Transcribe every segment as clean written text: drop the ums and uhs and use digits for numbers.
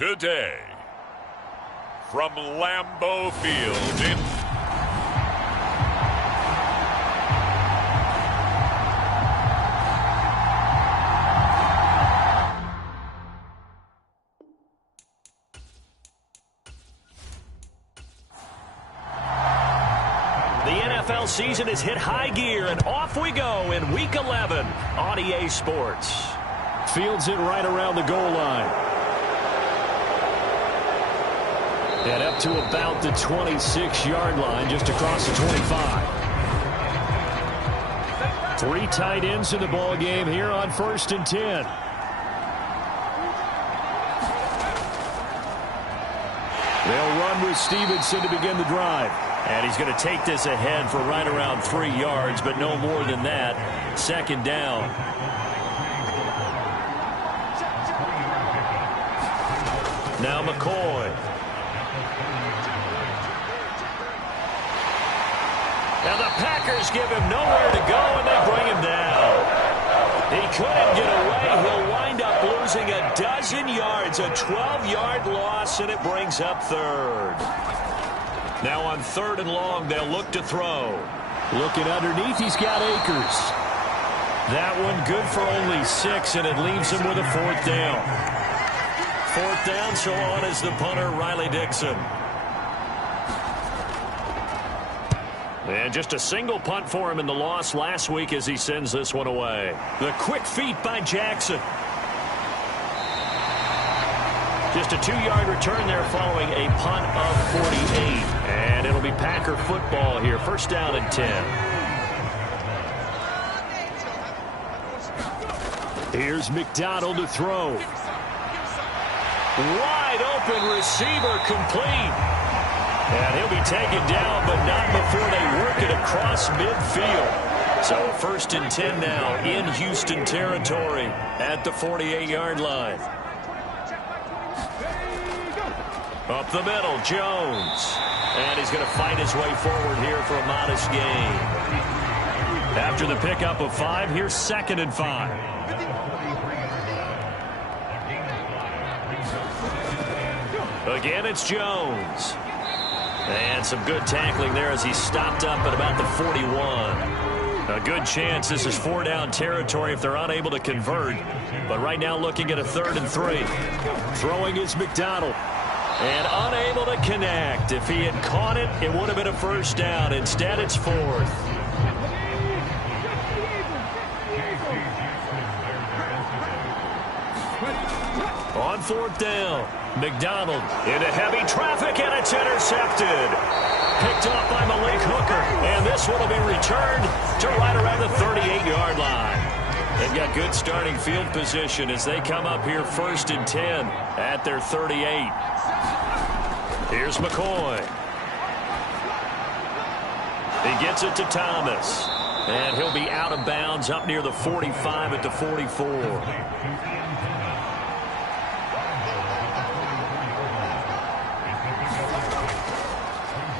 Today, from Lambeau Field in NFL season has hit high gear, and off we go in Week 11 on EA Sports. Fields it right around the goal line. And up to about the 26-yard line, just across the 25. 3 tight ends in the ball game here on 1st and 10. They'll run with Stevenson to begin the drive. And he's going to take this ahead for right around 3 yards, but no more than that. 2nd down. Now McCoy. Now the Packers give him nowhere to go, and they bring him down. He couldn't get away. He'll wind up losing a dozen yards, a 12-yard loss, and it brings up 3rd. Now on 3rd and long, they'll look to throw. Looking underneath, he's got Akers. That one good for only 6, and it leaves him with a 4th down. 4th down, so on is the punter, Riley Dixon. And just a single punt for him in the loss last week as he sends this one away. The quick feet by Jackson. Just a 2-yard return there following a punt of 48. And it'll be Packer football here. 1st down and 10. Here's McDonald to throw. Wide open receiver complete. And he'll be taken down, but not before they work it across midfield. So 1st and 10 now in Houston territory at the 48-yard line. Up the middle, Jones. And he's going to fight his way forward here for a modest gain. After the pickup of 5, here's 2nd and 5. Again, it's Jones. And some good tackling there as he stopped up at about the 41. A good chance this is 4-down territory if they're unable to convert. But right now looking at a 3rd and 3. Throwing is McDonald. And unable to connect. If he had caught it, it would have been a 1st down. Instead, it's 4th. On 4th down, McDonald into heavy traffic, and it's intercepted. Picked off by Malik Hooker. And this one will be returned to right around the 38-yard line. They've got good starting field position as they come up here 1st and 10 at their 38. Here's McCoy. He gets it to Thomas. And he'll be out of bounds up near the 45 at the 44.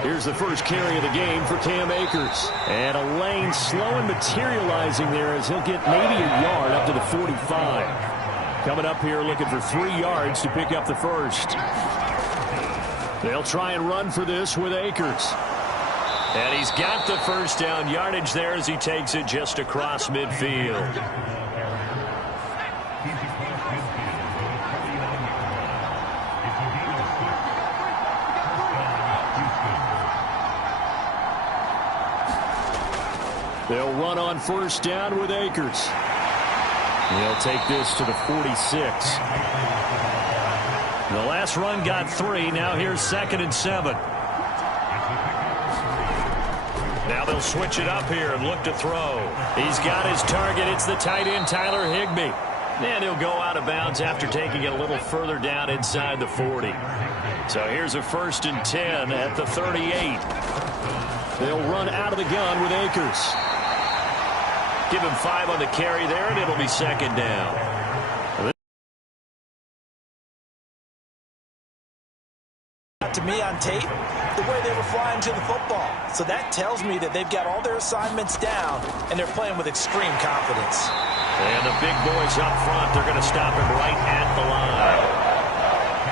Here's the first carry of the game for Cam Akers. And a lane slow and materializing there as he'll get maybe a yard up to the 45. Coming up here looking for 3 yards to pick up the 1st. They'll try and run for this with Akers. And he's got the 1st down yardage there as he takes it just across midfield. They'll run on 1st down with Akers. He'll take this to the 46. The last run got 3. Now here's 2nd and 7. Now they'll switch it up here and look to throw. He's got his target. It's the tight end, Tyler Higbee. And he'll go out of bounds after taking it a little further down inside the 40. So here's a 1st and 10 at the 38. They'll run out of the gun with Akers. Give him 5 on the carry there, and it'll be 2nd down. To me on tape, the way they were flying to the football. So that tells me that they've got all their assignments down, and they're playing with extreme confidence. And the big boys up front, they're going to stop him right at the line.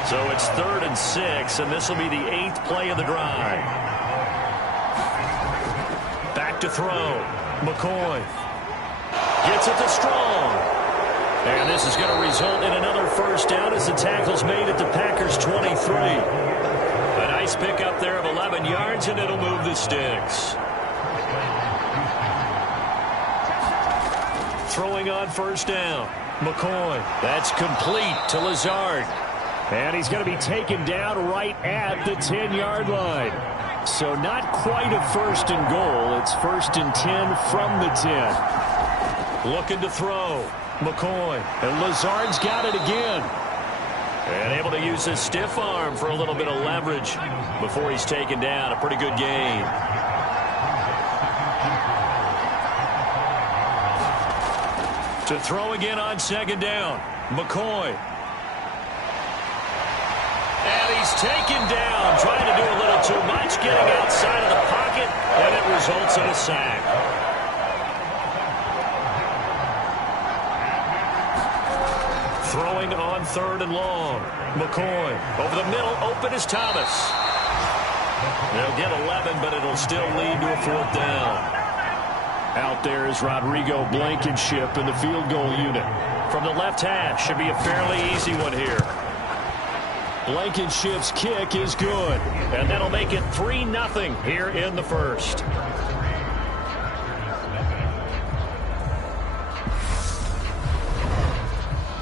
So it's 3rd and 6, and this will be the 8th play of the drive. Back to throw. McCoy gets it to Strong. And this is going to result in another first down as the tackle's made at the Packers' 23. A nice pickup there of 11 yards, and it'll move the sticks. Throwing on first down. McCoy. That's complete to Lazard. And he's going to be taken down right at the 10-yard line. So not quite a 1st and goal. It's 1st and 10 from the 10. Looking to throw. McCoy. And Lazard's got it again. And able to use his stiff arm for a little bit of leverage before he's taken down. A pretty good gain. To throw again on 2nd down. McCoy. And he's taken down, trying to do a little too much, getting outside of the pocket, and it results in a sack. Throwing on 3rd and long. McCoy over the middle, open is Thomas. They'll get 11, but it'll still lead to a 4th down. Out there is Rodrigo Blankenship in the field goal unit. From the left hash, should be a fairly easy one here. Blankenship's kick is good. And that'll make it 3-0 here in the first.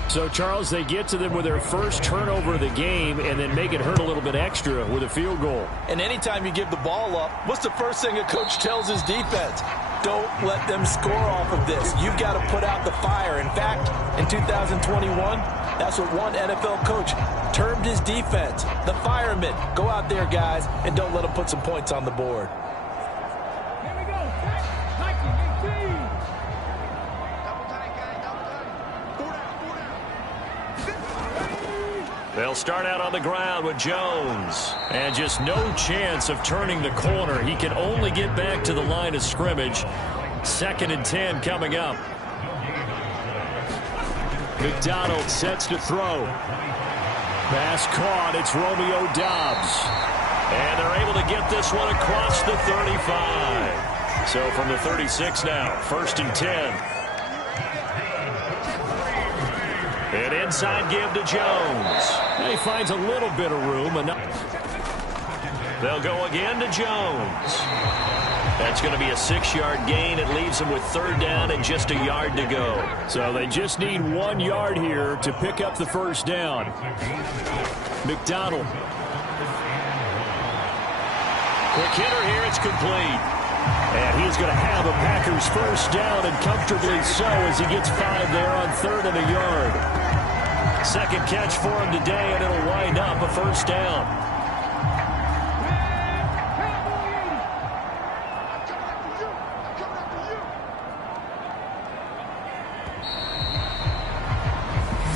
So, Charles, they get to them with their first turnover of the game and then make it hurt a little bit extra with a field goal. And anytime you give the ball up, what's the first thing a coach tells his defense? Don't let them score off of this. You've got to put out the fire. In fact, in 2021, that's what one NFL coach termed his defense, the firemen. Go out there, guys, and don't let them put some points on the board. Here we go. 19, 18. They'll start out on the ground with Jones. And just no chance of turning the corner. He can only get back to the line of scrimmage. 2nd and 10 coming up. McDonald sets to throw. Pass caught. It's Romeo Doubs. And they're able to get this one across the 35. So from the 36 now, 1st and 10. An inside give to Jones. He finds a little bit of room. They'll go again to Jones. That's going to be a 6-yard gain. It leaves them with 3rd down and just a yard to go. So they just need 1 yard here to pick up the first down. McDonald. Quick hitter here. It's complete. And he's going to have a Packers first down, and comfortably so, as he gets 5 there on 3rd and a yard. 2nd catch for him today, and it'll wind up a first down.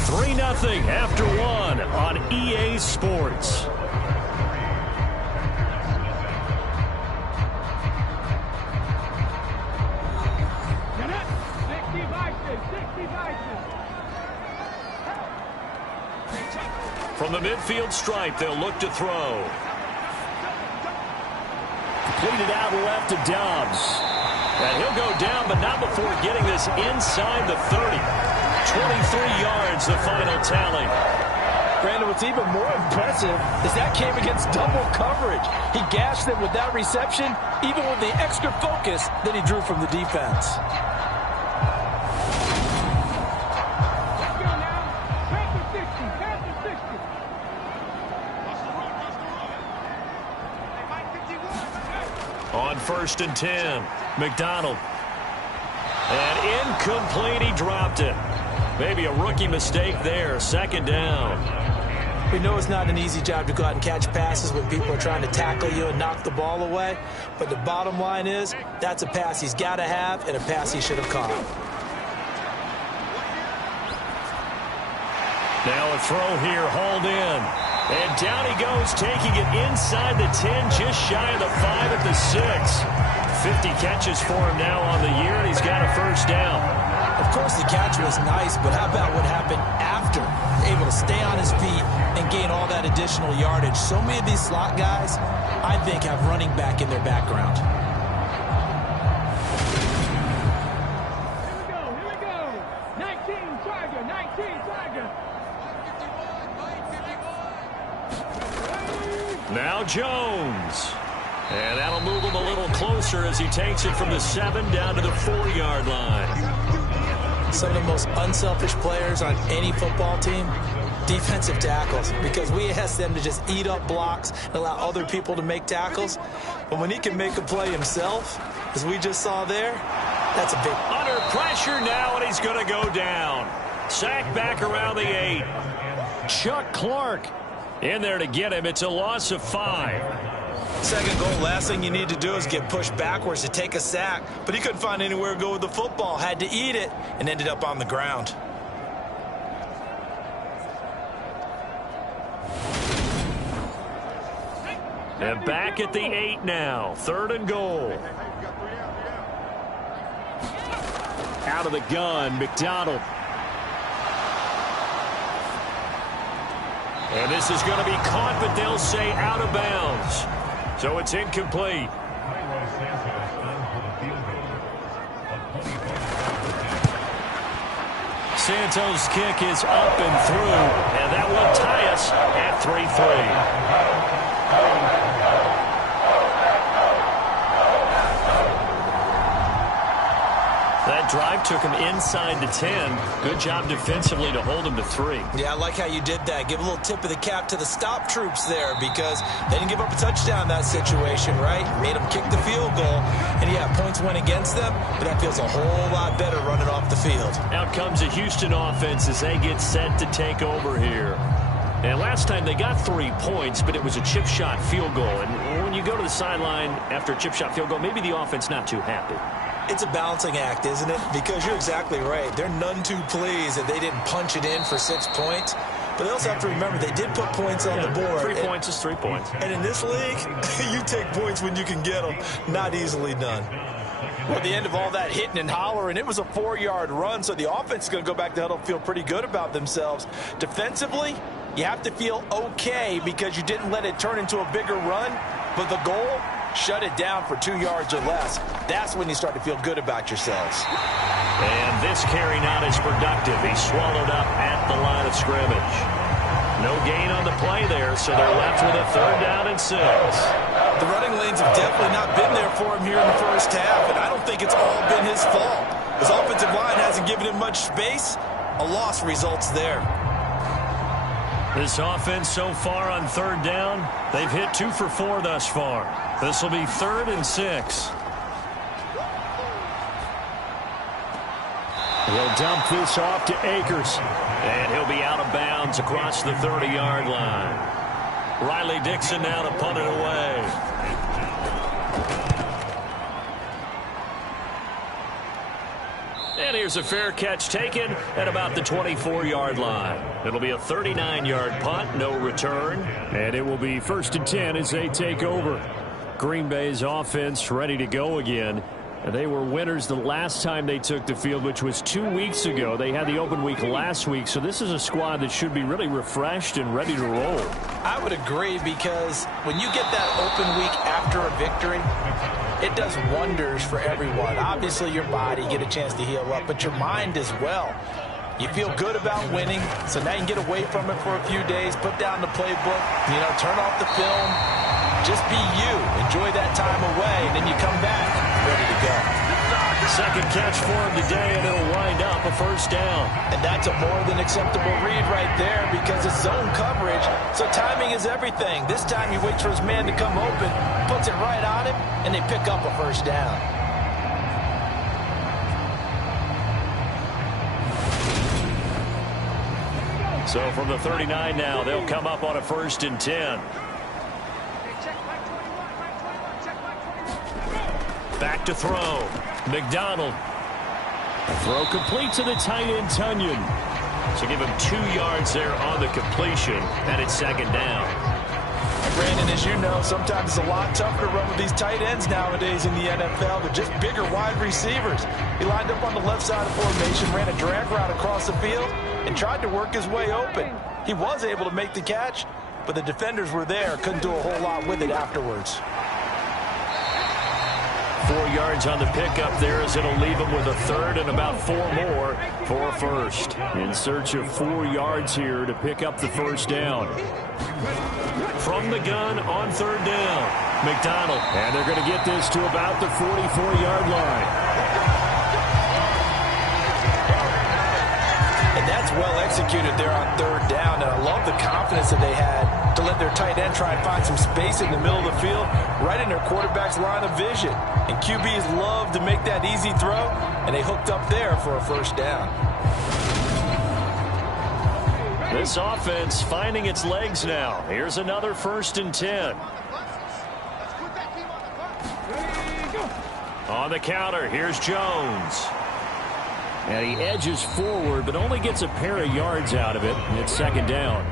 $3-0 after 1 on EA Sports. From the midfield stripe, they'll look to throw. Completed out left to Doubs. And he'll go down, but not before getting this inside the 30. 23 yards, the final tally. Brandon, what's even more impressive is that came against double coverage. He gashed them with that reception, even with the extra focus that he drew from the defense. On 1st and 10, McDonald. And incomplete, he dropped it. Maybe a rookie mistake there, 2nd down. We know it's not an easy job to go out and catch passes when people are trying to tackle you and knock the ball away. But the bottom line is, that's a pass he's got to have and a pass he should have caught. Now a throw here, hauled in. And down he goes, taking it inside the 10, just shy of the 5 at the 6. 50 catches for him now on the year, and he's got a first down. Of course, the catch was nice, but how about what happened after? Able to stay on his feet, and gain all that additional yardage. So many of these slot guys, I think, have running back in their background. Here we go. 19 Tiger, 19 Tiger. Now Jones. And that'll move him a little closer as he takes it from the 7 down to the 4-yard line. Some of the most unselfish players on any football team, defensive tackles, because we ask them to just eat up blocks and allow other people to make tackles. But when he can make a play himself, as we just saw there, that's a big... Under pressure now, and he's going to go down. Sack back around the 8. Chuck Clark in there to get him. It's a loss of 5. Second goal, last thing you need to do is get pushed backwards to take a sack. But he couldn't find anywhere to go with the football, had to eat it, and ended up on the ground. And back at the 8 now. 3rd and goal. Out of the gun, McDonald. And this is going to be caught, but they'll say out of bounds. So it's incomplete. Santos' kick is up and through, and that will tie us at 3-3. That drive took him inside the 10. Good job defensively to hold him to 3. Yeah, I like how you did that. Give a little tip of the cap to the stop troops there, because they didn't give up a touchdown in that situation, right? Made them kick the field goal. And yeah, points went against them, but that feels a whole lot better running off the field. Out comes the Houston offense as they get set to take over here. And last time they got 3 points, but it was a chip shot field goal. And when you go to the sideline after a chip shot field goal, maybe the offense not too happy. It's a balancing act, isn't it? Because you're exactly right. They're none too pleased that they didn't punch it in for 6 points. But they also have to remember they did put points on the board. 3 points is 3 points. And in this league, you take points when you can get them. Not easily done. Well, at the end of all that hitting and hollering, it was a 4-yard run, so the offense is going to go back to huddle and feel pretty good about themselves. Defensively, you have to feel okay because you didn't let it turn into a bigger run. But the goal, shut it down for 2 yards or less. That's when you start to feel good about yourselves. And this carry not as productive. He's swallowed up at the line of scrimmage. No gain on the play there, so they're left with a 3rd down and 6. The running lanes have definitely not been there for him here in the first half, and I don't think it's all been his fault. His offensive line hasn't given him much space. A loss results there. This offense so far on 3rd down, they've hit 2 for 4 thus far. This will be 3rd and 6. He'll dump this off to Akers. And he'll be out of bounds across the 30-yard line. Riley Dixon now to punt it away. And here's a fair catch taken at about the 24-yard line. It'll be a 39-yard punt, no return. And it will be 1st and 10 as they take over. Green Bay's offense ready to go again. And they were winners the last time they took the field, which was 2 weeks ago. They had the open week last week, so this is a squad that should be really refreshed and ready to roll. I would agree, because when you get that open week after a victory, it does wonders for everyone. Obviously, your body, get a chance to heal up, but your mind as well. You feel good about winning, so now you can get away from it for a few days, put down the playbook, turn off the film, just be you. Enjoy that time away, and then you come back ready to go. Second catch for him today, and it'll wind up a 1st down. And that's a more than acceptable read right there, because it's zone coverage, so timing is everything. This time he waits for his man to come open, puts it right on him, and they pick up a 1st down. So from the 39 now, they'll come up on a 1st and 10. Back to throw. McDonald. Throw complete to the tight end, Tunyon. So give him 2 yards there on the completion, and it's 2nd down. And Brandon, as you know, sometimes it's a lot tougher to run with these tight ends nowadays in the NFL. They're just bigger wide receivers. He lined up on the left side of formation, ran a drag route across the field, and tried to work his way open. He was able to make the catch, but the defenders were there, couldn't do a whole lot with it afterwards. 4 yards on the pickup there as it'll leave him with a third and about 4 more for a first. In search of 4 yards here to pick up the first down. From the gun on third down, McDonald. And they're going to get this to about the 44-yard line. And that's well executed there on third down. And I love the confidence that they had to let their tight end try and find some space in the middle of the field, right in their quarterback's line of vision. And QBs love to make that easy throw, and they hooked up there for a first down. This offense finding its legs now. Here's another 1st and 10. On the counter, here's Jones. And he edges forward, but only gets a pair of yards out of it. And it's second down.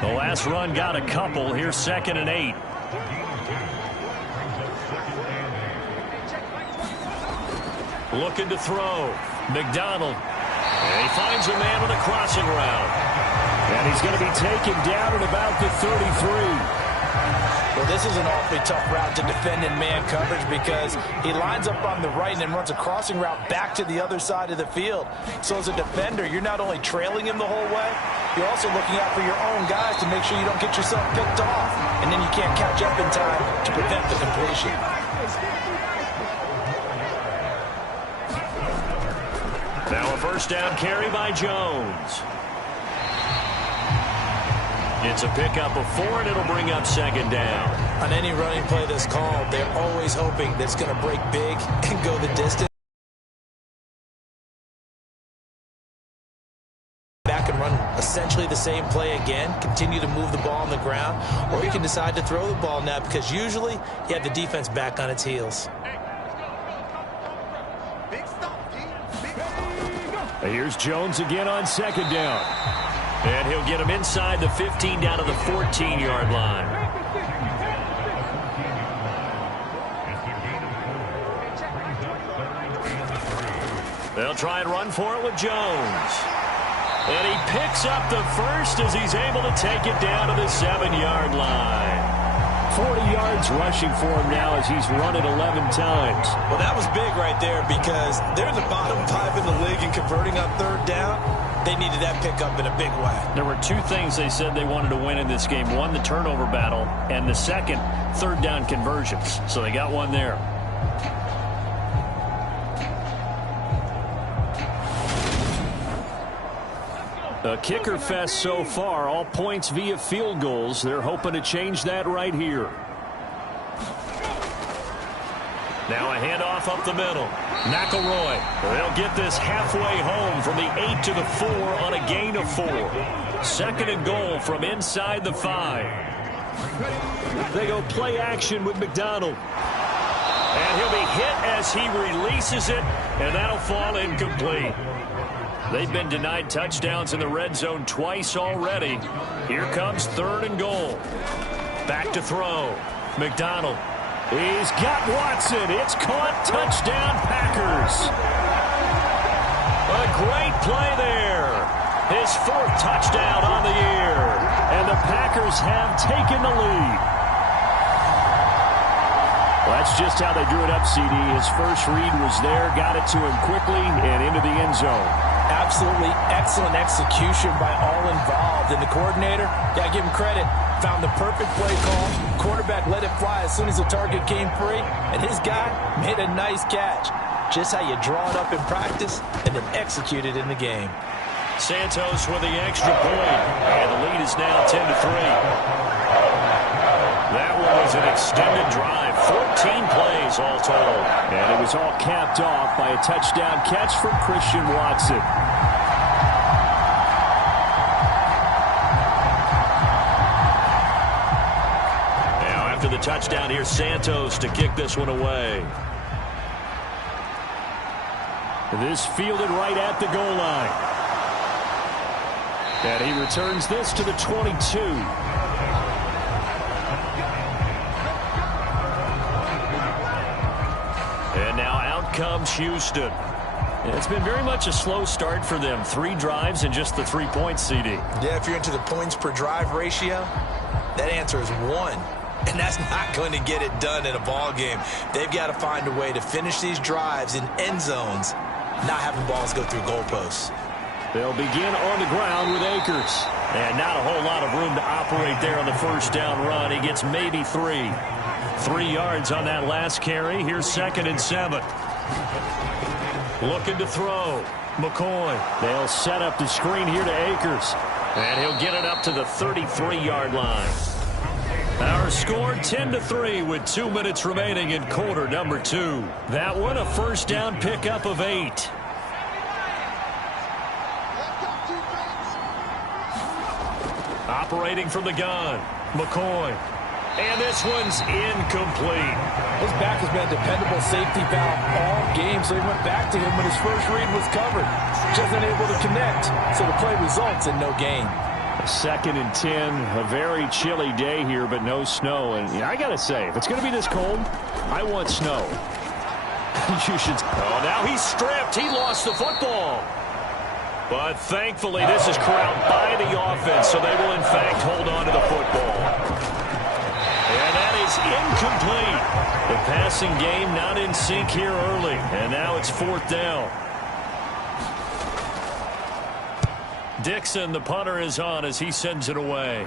The last run got a couple. Here's 2nd and 8. Looking to throw. McDonald. And he finds a man with a crossing route. And he's going to be taken down at about the 33. Well, this is an awfully tough route to defend in man coverage because he lines up on the right and then runs a crossing route back to the other side of the field. So as a defender, you're not only trailing him the whole way, you're also looking out for your own guys to make sure you don't get yourself picked off. And then you can't catch up in time to prevent the completion. Now a first down carry by Jones. It's a pickup of 4, and it'll bring up second down. On any running play that's called, they're always hoping that it's going to break big and go the distance. Back and run essentially the same play again, continue to move the ball on the ground, or you can decide to throw the ball now because usually you have the defense back on its heels. Here's Jones again on second down. And he'll get him inside the 15 down to the 14-yard line. They'll try and run for it with Jones. And he picks up the first as he's able to take it down to the 7-yard line. 40 yards rushing for him now as he's run it 11 times. Well, that was big right there because they're in the bottom 5 in the league and converting on third down. They needed that pickup in a big way. There were 2 things they said they wanted to win in this game. One, the turnover battle, and the second, third down conversions. So they got one there. A kicker fest so far, all points via field goals. They're hoping to change that right here. Now a handoff up the middle. McElroy. They'll get this halfway home from the 8 to the 4 on a gain of 4. 2nd and goal from inside the 5. They go play action with McDonald. And he'll be hit as he releases it, and that'll fall incomplete. They've been denied touchdowns in the red zone twice already. Here comes 3rd and goal. Back to throw. McDonald. He's got Watson. It's caught. Touchdown, Packers. A great play there. His 4th touchdown on the year. And the Packers have taken the lead. Well, that's just how they drew it up, CD. His first read was there, got it to him quickly, and into the end zone. Absolutely excellent execution by all involved. And the coordinator, got to give him credit, found the perfect play call. Quarterback let it fly as soon as the target came free, and his guy made a nice catch. Just how you draw it up in practice and then execute it in the game. Santos with the extra point, and the lead is now 10-3. That was an extended drive, 14 plays all told. And it was all capped off by a touchdown catch from Christian Watson. Now after the touchdown, here's Santos to kick this one away. This fielded right at the goal line. And he returns this to the 22. And now out comes Houston. It's been very much a slow start for them. 3 drives and just the 3 points, CD. Yeah, if you're into the points per drive ratio, that answer is 1. And that's not going to get it done in a ball game. They've got to find a way to finish these drives in end zones, not having balls go through goalposts. They'll begin on the ground with Akers. And not a whole lot of room to operate there on the first down run. He gets maybe 3. 3 yards on that last carry. Here's 2nd and 7. Looking to throw. McCoy. They'll set up the screen here to Akers. And he'll get it up to the 33-yard line. Our score 10-3 with 2 minutes remaining in quarter number 2. That one a first down pickup of 8. Operating from the gun, McCoy. And this one's incomplete. His back has been a dependable safety valve all game, so he went back to him when his first read was covered. Just unable to connect, so the play results in no gain. 2nd and 10, a very chilly day here, but no snow. And I got to say, if it's going to be this cold, I want snow. You should. Oh, now he's stripped. He lost the football. But thankfully, this is corralled by the offense, so they will, in fact, hold on to the football. And that is incomplete. The passing game not in sync here early. And now it's 4th down. Dixon, the punter, is on as he sends it away.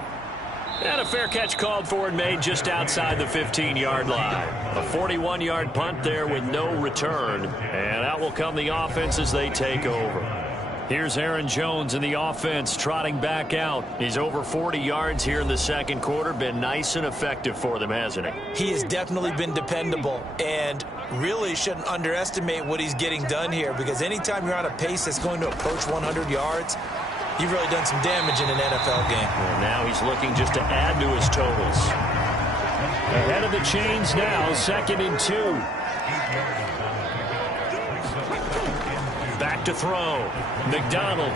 And a fair catch called for and made just outside the 15-yard line. A 41-yard punt there with no return. And out will come the offense as they take over. Here's Aaron Jones in the offense trotting back out. He's over 40 yards here in the second quarter. Been nice and effective for them, hasn't he? He has definitely been dependable and really shouldn't underestimate what he's getting done here, because anytime you're on a pace that's going to approach 100 yards, you've really done some damage in an NFL game. And now he's looking just to add to his totals. Ahead of the chains now, 2nd and 2. Back to throw. McDonald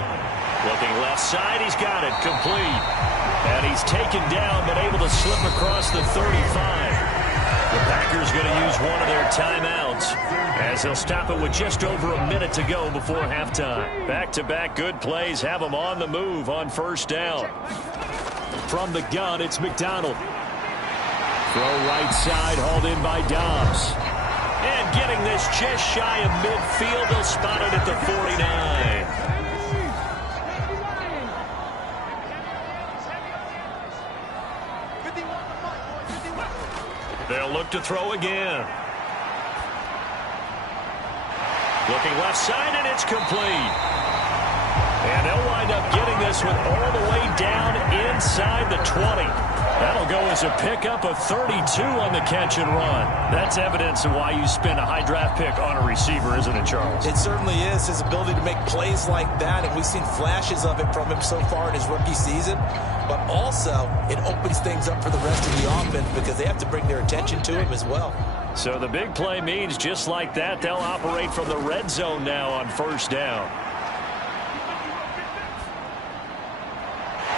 looking left side. He's got it. Complete. And he's taken down but able to slip across the 35. The Packers going to use one of their timeouts as they'll stop it with just over a minute to go before halftime. Back-to-back good plays have them on the move on first down. From the gun, it's McDonald. Throw right side, hauled in by Dobbs. And getting this just shy of midfield, they'll spot it at the 49. They'll look to throw again. Looking left side, and it's complete. And they'll wind up getting this one all the way down inside the 20. That'll go as a pickup of 32 on the catch and run. That's evidence of why you spend a high draft pick on a receiver, isn't it, Charles? It certainly is. His ability to make plays like that, and we've seen flashes of it from him so far in his rookie season. But also, it opens things up for the rest of the offense because they have to bring their attention to him as well. So the big play means just like that, they'll operate from the red zone now on first down.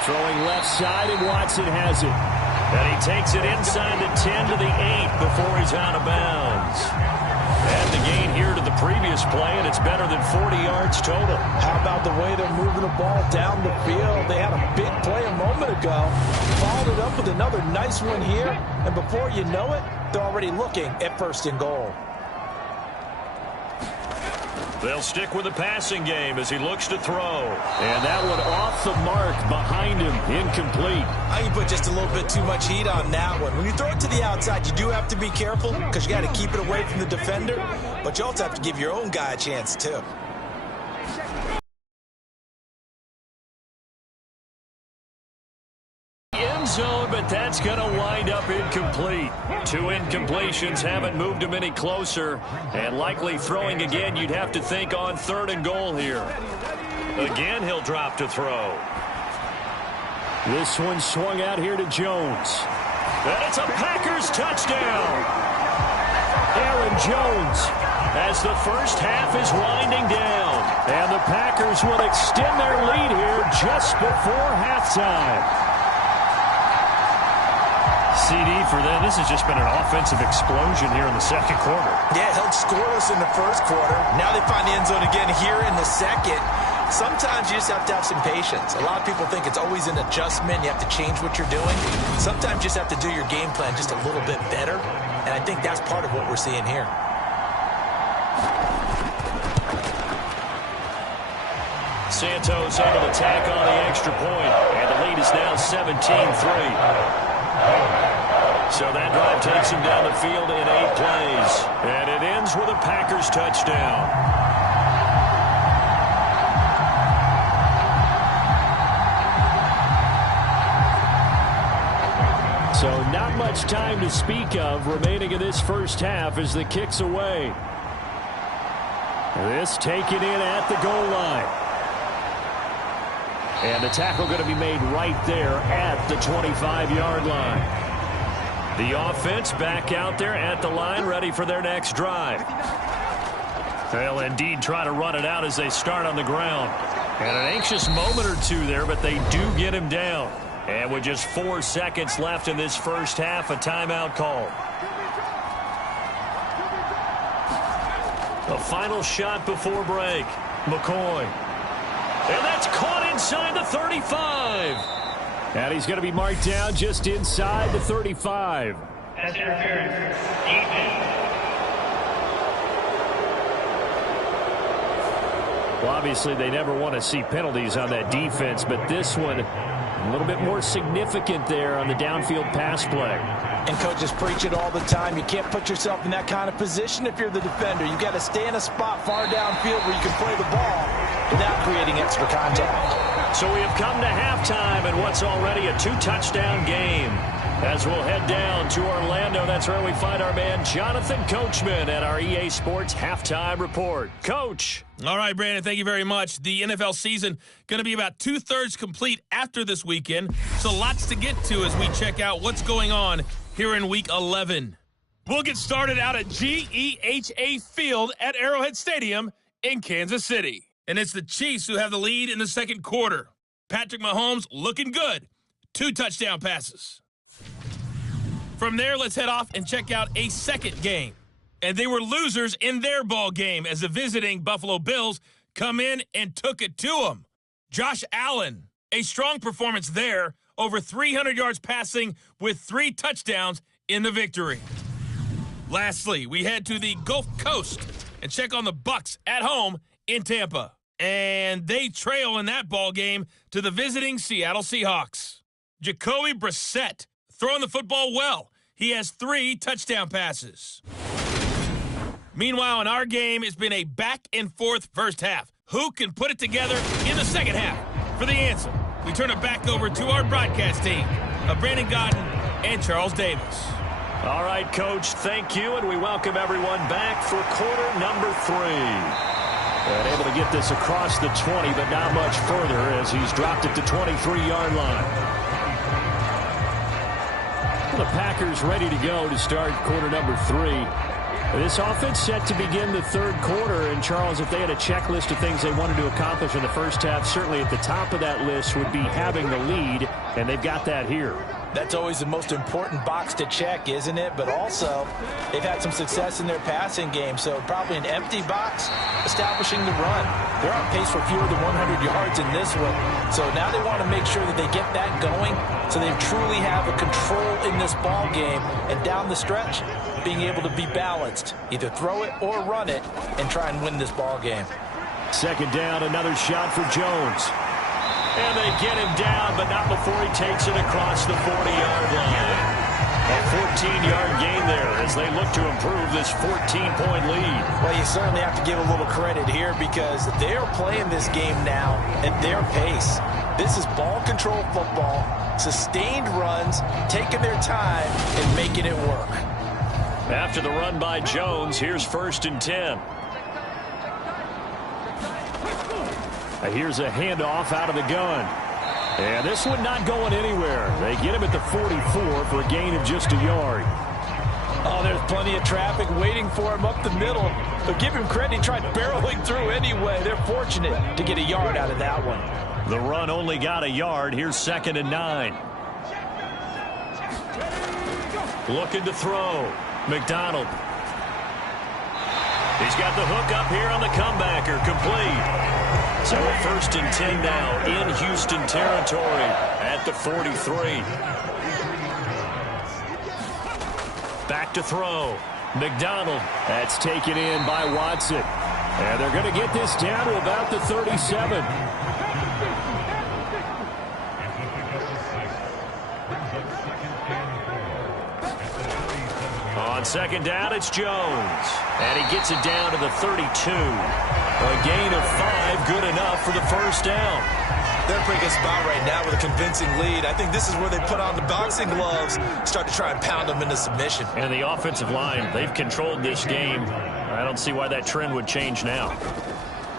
Throwing left side, and Watson has it. And he takes it inside the 10 to the 8 before he's out of bounds. And the gain here to the previous play, and it's better than 40 yards total. How about the way they're moving the ball down the field? They had a big play a moment ago. Followed it up with another nice one here. And before you know it, they're already looking at 1st and goal. They'll stick with the passing game as he looks to throw. And that one off the mark behind him. Incomplete. I think you put just a little bit too much heat on that one. When you throw it to the outside, you do have to be careful because you got to keep it away from the defender. But you also have to give your own guy a chance, too. End zone, but that's going to wind up incomplete. 2 incompletions haven't moved him any closer. And likely throwing again, you'd have to think on 3rd and goal here. Again, he'll drop to throw. This one swung out here to Jones. And it's a Packers touchdown. Aaron Jones. As the first half is winding down. And the Packers will extend their lead here just before halftime. CD for them. This has just been an offensive explosion here in the second quarter. Yeah, held scoreless in the first quarter. Now they find the end zone again here in the second. Sometimes you just have to have some patience. A lot of people think it's always an adjustment. You have to change what you're doing. Sometimes you just have to do your game plan just a little bit better. And I think that's part of what we're seeing here. Santos able to tack on the extra point, and the lead is now 17-3. So that drive takes him down the field in 8 plays, and it ends with a Packers touchdown. So not much time to speak of remaining in this first half as the kick's away. This taken in at the goal line. And the tackle going to be made right there at the 25-yard line. The offense back out there at the line, ready for their next drive. They'll indeed try to run it out as they start on the ground. And an anxious moment or two there, but they do get him down. And with just 4 seconds left in this first half, a timeout call. A final shot before break. McCoy. And that's caught inside the 35. And he's going to be marked down just inside the 35. That's interference. Defense. Well, obviously, they never want to see penalties on that defense, but this one a little bit more significant there on the downfield pass play. And coaches preach it all the time. You can't put yourself in that kind of position if you're the defender. You've got to stay in a spot far downfield where you can play the ball without creating extra contact. So we have come to halftime in what's already a 2-touchdown game. As we'll head down to Orlando, that's where we find our man Jonathan Coachman at our EA Sports Halftime Report. Coach. All right, Brandon, thank you very much. The NFL season going to be about 2/3 complete after this weekend, so lots to get to as we check out what's going on here in Week 11. We'll get started out at GEHA Field at Arrowhead Stadium in Kansas City. And it's the Chiefs who have the lead in the second quarter. Patrick Mahomes looking good. 2 touchdown passes. From there, let's head off and check out a second game. And they were losers in their ball game as the visiting Buffalo Bills come in and took it to them. Josh Allen, a strong performance there, over 300 yards passing with 3 touchdowns in the victory. Lastly, we head to the Gulf Coast and check on the Bucs at home in Tampa. And they trail in that ball game to the visiting Seattle Seahawks. Jacoby Brissett throwing the football well. He has 3 touchdown passes. Meanwhile, in our game, it's been a back-and-forth first half. Who can put it together in the second half? For the answer, we turn it back over to our broadcast team of Brandon Godden and Charles Davis. All right, Coach, thank you, and we welcome everyone back for quarter number 3. And able to get this across the 20, but not much further as he's dropped it to 23-yard line. The Packers ready to go to start quarter number 3. This offense set to begin the third quarter. And, Charles, if they had a checklist of things they wanted to accomplish in the first half, certainly at the top of that list would be having the lead, and they've got that here. That's always the most important box to check, isn't it? But also, they've had some success in their passing game, so probably an empty box establishing the run. They're on pace for fewer than 100 yards in this one. So now they want to make sure that they get that going so they truly have a control in this ball game. And down the stretch, being able to be balanced, either throw it or run it, and try and win this ball game. Second down, another shot for Jones. And they get him down, but not before he takes it across the 40-yard line. A 14-yard gain there as they look to improve this 14-point lead. Well, you certainly have to give a little credit here because they're playing this game now at their pace. This is ball control football, sustained runs, taking their time and making it work. After the run by Jones, here's 1st and 10. Here's a handoff out of the gun. And this one not going anywhere. They get him at the 44 for a gain of just a yard. Oh, there's plenty of traffic waiting for him up the middle. But give him credit, he tried barreling through anyway. They're fortunate to get a yard out of that one. The run only got a yard. Here's 2nd and 9. Looking to throw. McDonald. He's got the hook up here on the comebacker. Complete. So a 1st and 10 now in Houston territory at the 43. Back to throw. McDonald. That's taken in by Watson. And they're going to get this down to about the 37. On 2nd down, it's Jones. And he gets it down to the 32. A gain of 5, good enough for the 1st down. They're in a pretty good spot right now with a convincing lead. I think this is where they put on the boxing gloves, start to try and pound them into submission. And the offensive line, they've controlled this game. I don't see why that trend would change now.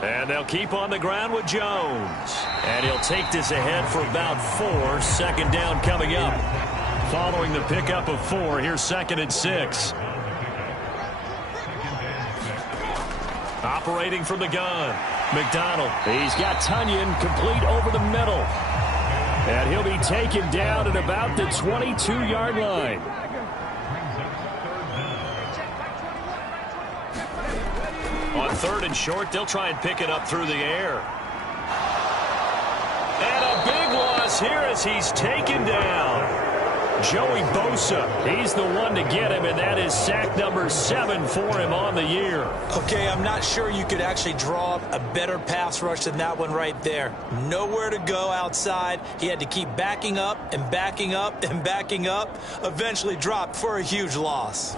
And they'll keep on the ground with Jones. And he'll take this ahead for about 4. 2nd down coming up. Following the pickup of 4, here's 2nd and 6. Operating from the gun. McDonald. He's got Tunyon complete over the middle. And he'll be taken down at about the 22-yard line. On 3rd and short, they'll try and pick it up through the air. And a big loss here as he's taken down. Joey Bosa, he's the one to get him, and that is sack number 7 for him on the year. Okay, I'm not sure you could actually draw up a better pass rush than that one right there. Nowhere to go outside. He had to keep backing up and backing up and backing up. Eventually dropped for a huge loss.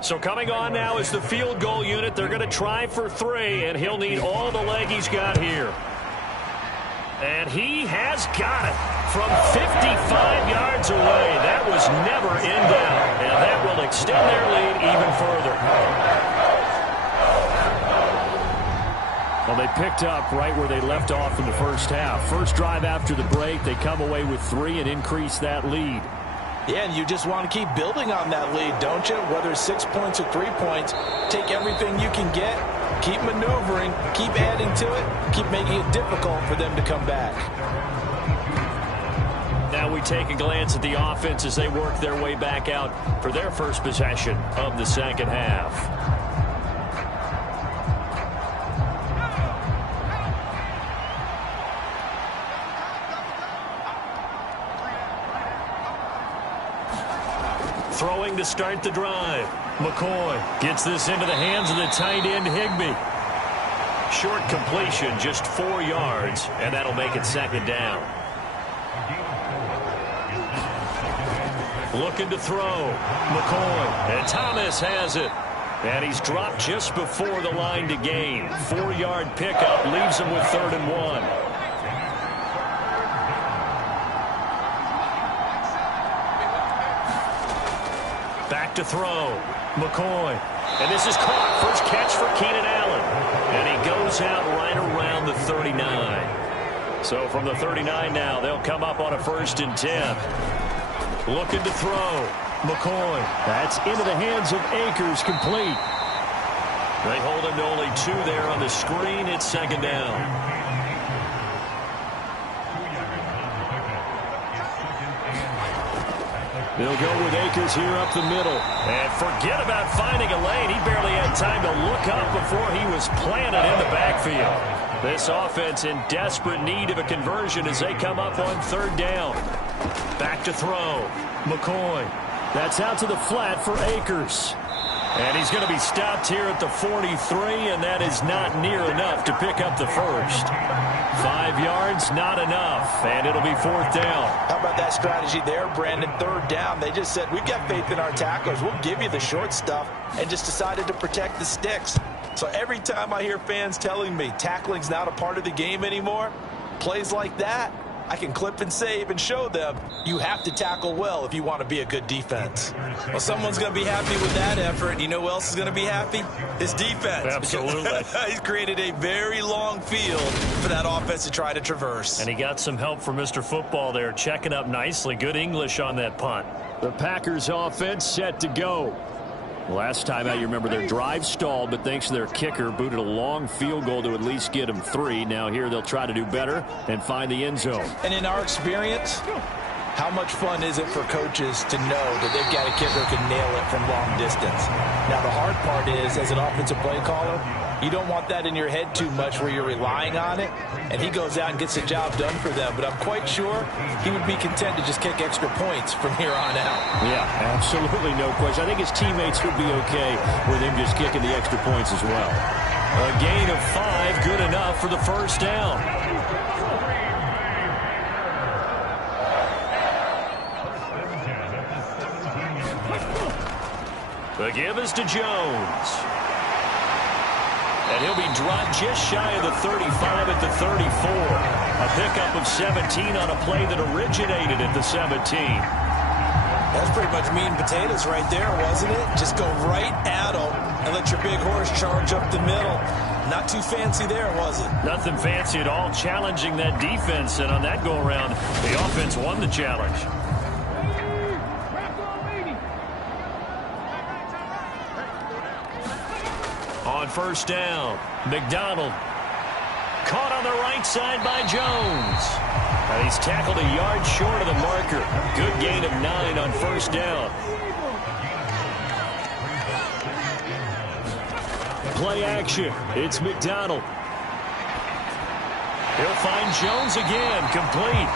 So coming on now is the field goal unit. They're going to try for 3, and he'll need all the leg he's got here. And he has got it from 55 yards away. That was never in doubt, and that will extend their lead even further. Well, they picked up right where they left off in the 1st half. First drive after the break, they come away with 3 and increase that lead. Yeah, and you just want to keep building on that lead, don't you? Whether it's 6 points or 3 points, take everything you can get, keep maneuvering, keep adding to it, keep making it difficult for them to come back. Now we take a glance at the offense as they work their way back out for their first possession of the 2nd half. Throwing to start the drive. McCoy gets this into the hands of the tight end Higbee. Short completion, just 4 yards, and that'll make it 2nd down. Looking to throw. McCoy. And Thomas has it. And he's dropped just before the line to gain. 4-yard pickup leaves him with 3rd and 1. Back to throw. McCoy. And this is caught. First catch for Keenan Allen. And he goes out right around the 39. So from the 39 now, they'll come up on a 1st and 10. Looking to throw. McCoy. That's into the hands of Akers, complete. They hold him to only 2 there on the screen. It's 2nd down. They'll go with Akers here up the middle. And forget about finding a lane. He barely had time to look up before he was planted in the backfield. This offense in desperate need of a conversion as they come up on 3rd down. Back to throw. McCoy. That's out to the flat for Akers. And he's going to be stopped here at the 43, and that is not near enough to pick up the 1st. 5 yards, not enough, and it'll be 4th down. How about that strategy there, Brandon? 3rd down. They just said, we've got faith in our tacklers. We'll give you the short stuff, and just decided to protect the sticks. So every time I hear fans telling me tackling's not a part of the game anymore, plays like that, I can clip and save and show them you have to tackle well if you want to be a good defense. Well, someone's going to be happy with that effort. You know who else is going to be happy? His defense. Absolutely. He's created a very long field for that offense to try to traverse. And he got some help from Mr. Football there, checking up nicely. Good English on that punt. The Packers offense set to go. Last time out, you remember their drive stalled, but thanks to their kicker, booted a long field goal to at least get them 3. Now here they'll try to do better and find the end zone. And in our experience, How much fun is it for coaches to know that they've got a kicker who can nail it from long distance? Now, the hard part is, as an offensive play caller, you don't want that in your head too much where you're relying on it, and he goes out and gets the job done for them. But I'm quite sure he would be content to just kick extra points from here on out. Yeah, absolutely no question. I think his teammates would be okay with him just kicking the extra points as well. A gain of 5, good enough for the first down. The give is to Jones. And he'll be dropped just shy of the 35 at the 34. A pickup of 17 on a play that originated at the 17. That's pretty much meat and potatoes right there, wasn't it? Just go right at him and let your big horse charge up the middle. Not too fancy there, was it? Nothing fancy at all, challenging that defense. And on that go-around, the offense won the challenge. On first down, McDonald caught on the right side by Jones. And he's tackled a yard short of the marker. Good gain of 9 on first down. Play action. It's McDonald. He'll find Jones again, complete.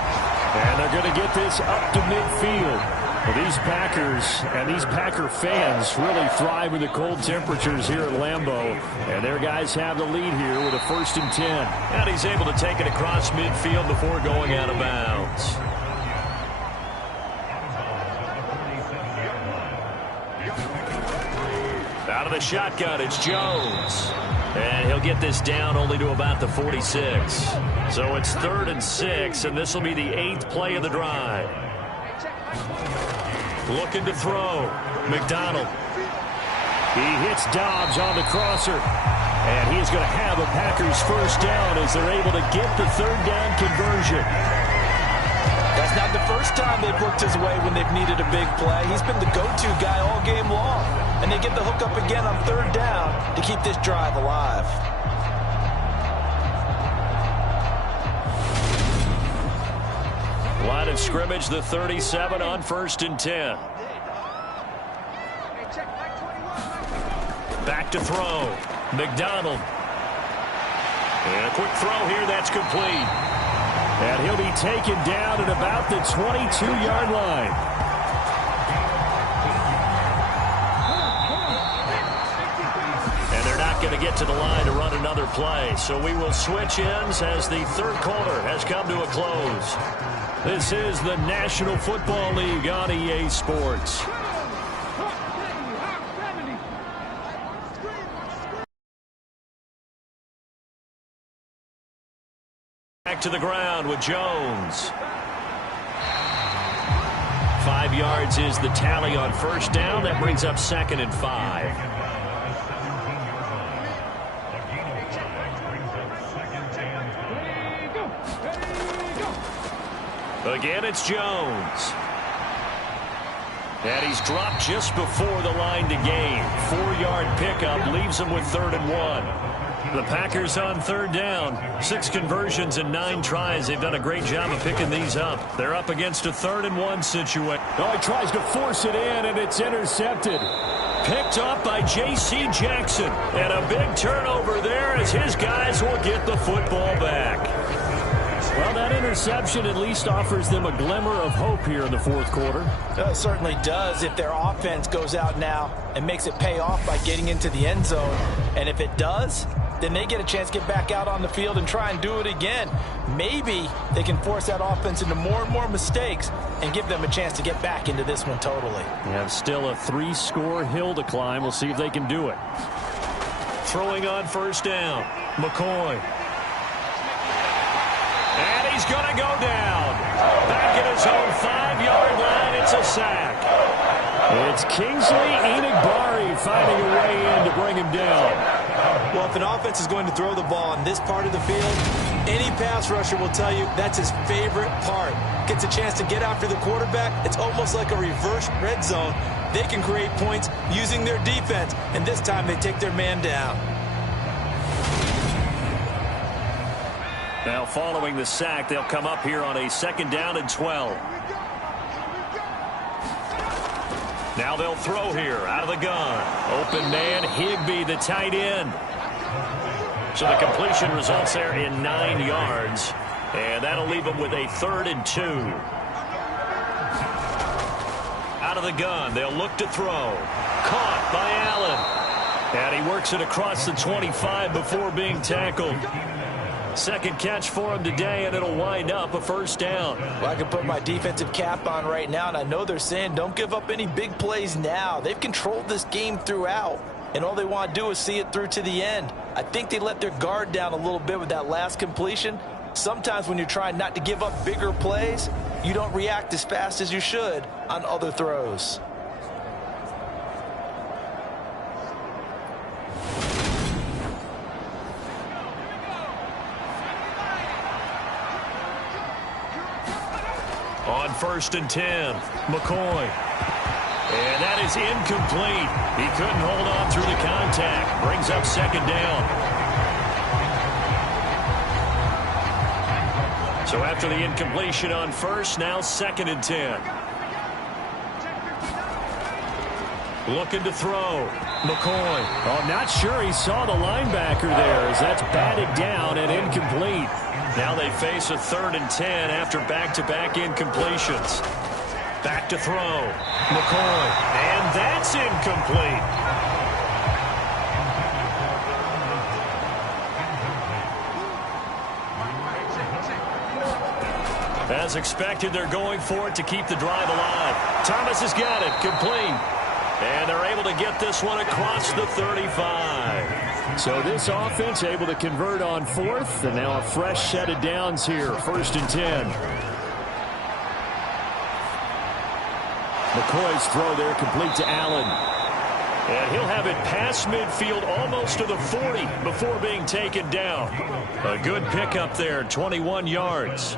And they're going to get this up to midfield. Well, these Packers and these Packer fans really thrive in the cold temperatures here at Lambeau. And their guys have the lead here with a 1st and 10. And he's able to take it across midfield before going out of bounds. Out of the shotgun, it's Jones. And he'll get this down only to about the 46. So it's 3rd and 6, and this will be the 8th play of the drive. Looking to throw. McDonald. He hits Dobbs on the crosser. And he's going to have a Packers first down as they're able to get the 3rd down conversion. That's not the first time they've worked his way when they've needed a big play. He's been the go-to guy all game long. And they get the hook up again on 3rd down to keep this drive alive. Line of scrimmage, the 37 on 1st and 10. Back to throw. McDonald. And a quick throw here, that's complete. And he'll be taken down at about the 22-yard line. And they're not going to get to the line to run another play. So we will switch ends as the 3rd quarter has come to a close. This is the National Football League on EA Sports. Back to the ground with Jones. 5 yards is the tally on first down. That brings up 2nd and 5. Again, it's Jones. And he's dropped just before the line to gain. 4-yard pickup leaves him with 3rd and 1. The Packers on 3rd down. 6 conversions and 9 tries. They've done a great job of picking these up. They're up against a 3rd and 1 situation. Oh, he tries to force it in, and it's intercepted. Picked up by J.C. Jackson. And a big turnover there as his guys will get the football back. Well, that interception at least offers them a glimmer of hope here in the 4th quarter. It certainly does if their offense goes out now and makes it pay off by getting into the end zone. And if it does, then they get a chance to get back out on the field and try and do it again. Maybe they can force that offense into more and more mistakes and give them a chance to get back into this one totally. And still a 3-score hill to climb. We'll see if they can do it. Throwing on first down. McCoy. And he's going to go down. Back at his own 5-yard line. It's a sack. It's Kingsley Enagbari finding a way in to bring him down. Well, if an offense is going to throw the ball on this part of the field, any pass rusher will tell you that's his favorite part. Gets a chance to get after the quarterback. It's almost like a reverse red zone. They can create points using their defense, and this time they take their man down. Now following the sack, they'll come up here on a 2nd down and 12. Now they'll throw here out of the gun. Open man, Higbee, the tight end. So the completion results there in 9 yards. And that'll leave them with a 3rd and 2. Out of the gun, they'll look to throw. Caught by Allen. And he works it across the 25 before being tackled. Second catch for him today, and it'll wind up a 1st down. Well, I can put my defensive cap on right now, and I know they're saying don't give up any big plays now. They've controlled this game throughout, and all they want to do is see it through to the end. I think they let their guard down a little bit with that last completion. Sometimes when you're trying not to give up bigger plays, you don't react as fast as you should on other throws. On 1st and 10, McCoy. And that is incomplete. He couldn't hold on through the contact. Brings up 2nd down. So after the incompletion on 1st, now 2nd and 10. Looking to throw. McCoy. Oh, I'm not sure he saw the linebacker there as that's batted down and incomplete. Now they face a 3rd and 10 after back-to-back incompletions. Back to throw. McCoy. And that's incomplete. As expected, they're going for it to keep the drive alive. Thomas has got it. Complete. And they're able to get this one across the 35. So this offense able to convert on 4th, and now a fresh set of downs here. 1st and 10. McCoy's throw there complete to Allen. And he'll have it past midfield almost to the 40 before being taken down. A good pickup there, 21 yards.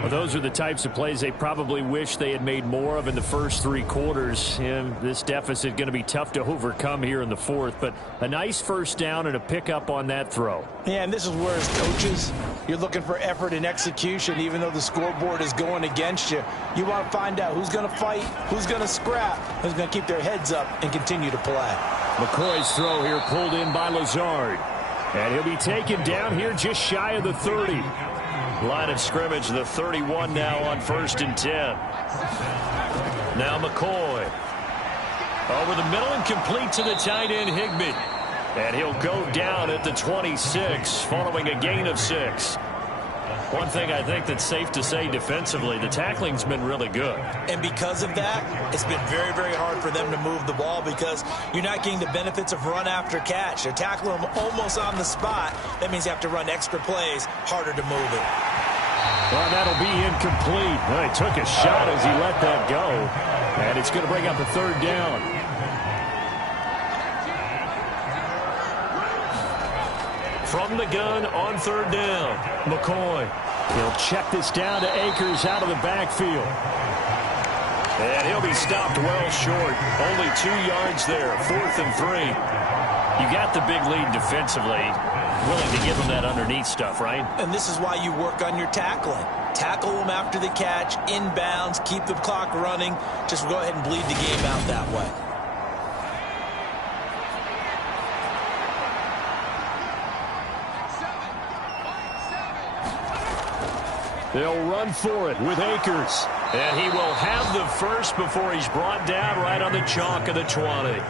Well, those are the types of plays they probably wish they had made more of in the first 3 quarters. And this deficit going to be tough to overcome here in the 4th. But a nice 1st down and a pickup on that throw. Yeah, and this is where as coaches, you're looking for effort and execution. Even though the scoreboard is going against you, you want to find out who's going to fight, who's going to scrap, who's going to keep their heads up and continue to play. McCoy's throw here pulled in by Lazard. And he'll be taken down here just shy of the 30. Line of scrimmage, the 31 now on 1st and 10. Now McCoy. Over the middle and complete to the tight end, Higbee. And he'll go down at the 26 following a gain of 6. One thing I think that's safe to say defensively, the tackling's been really good. And because of that, it's been very, very hard for them to move the ball because you're not getting the benefits of run after catch. They're tackling them almost on the spot. That means you have to run extra plays, harder to move it. Well, that'll be incomplete. Well, he took a shot as he let that go. And it's going to bring up a 3rd down. From the gun on 3rd down, McCoy. He'll check this down to Akers out of the backfield. And he'll be stopped well short. Only 2 yards there, 4th and 3. You got the big lead defensively. Willing to give them that underneath stuff, right? And this is why you work on your tackling. Tackle them after the catch, inbounds, keep the clock running. Just go ahead and bleed the game out that way. They'll run for it with Akers. And he will have the first before he's brought down right on the chalk of the 20.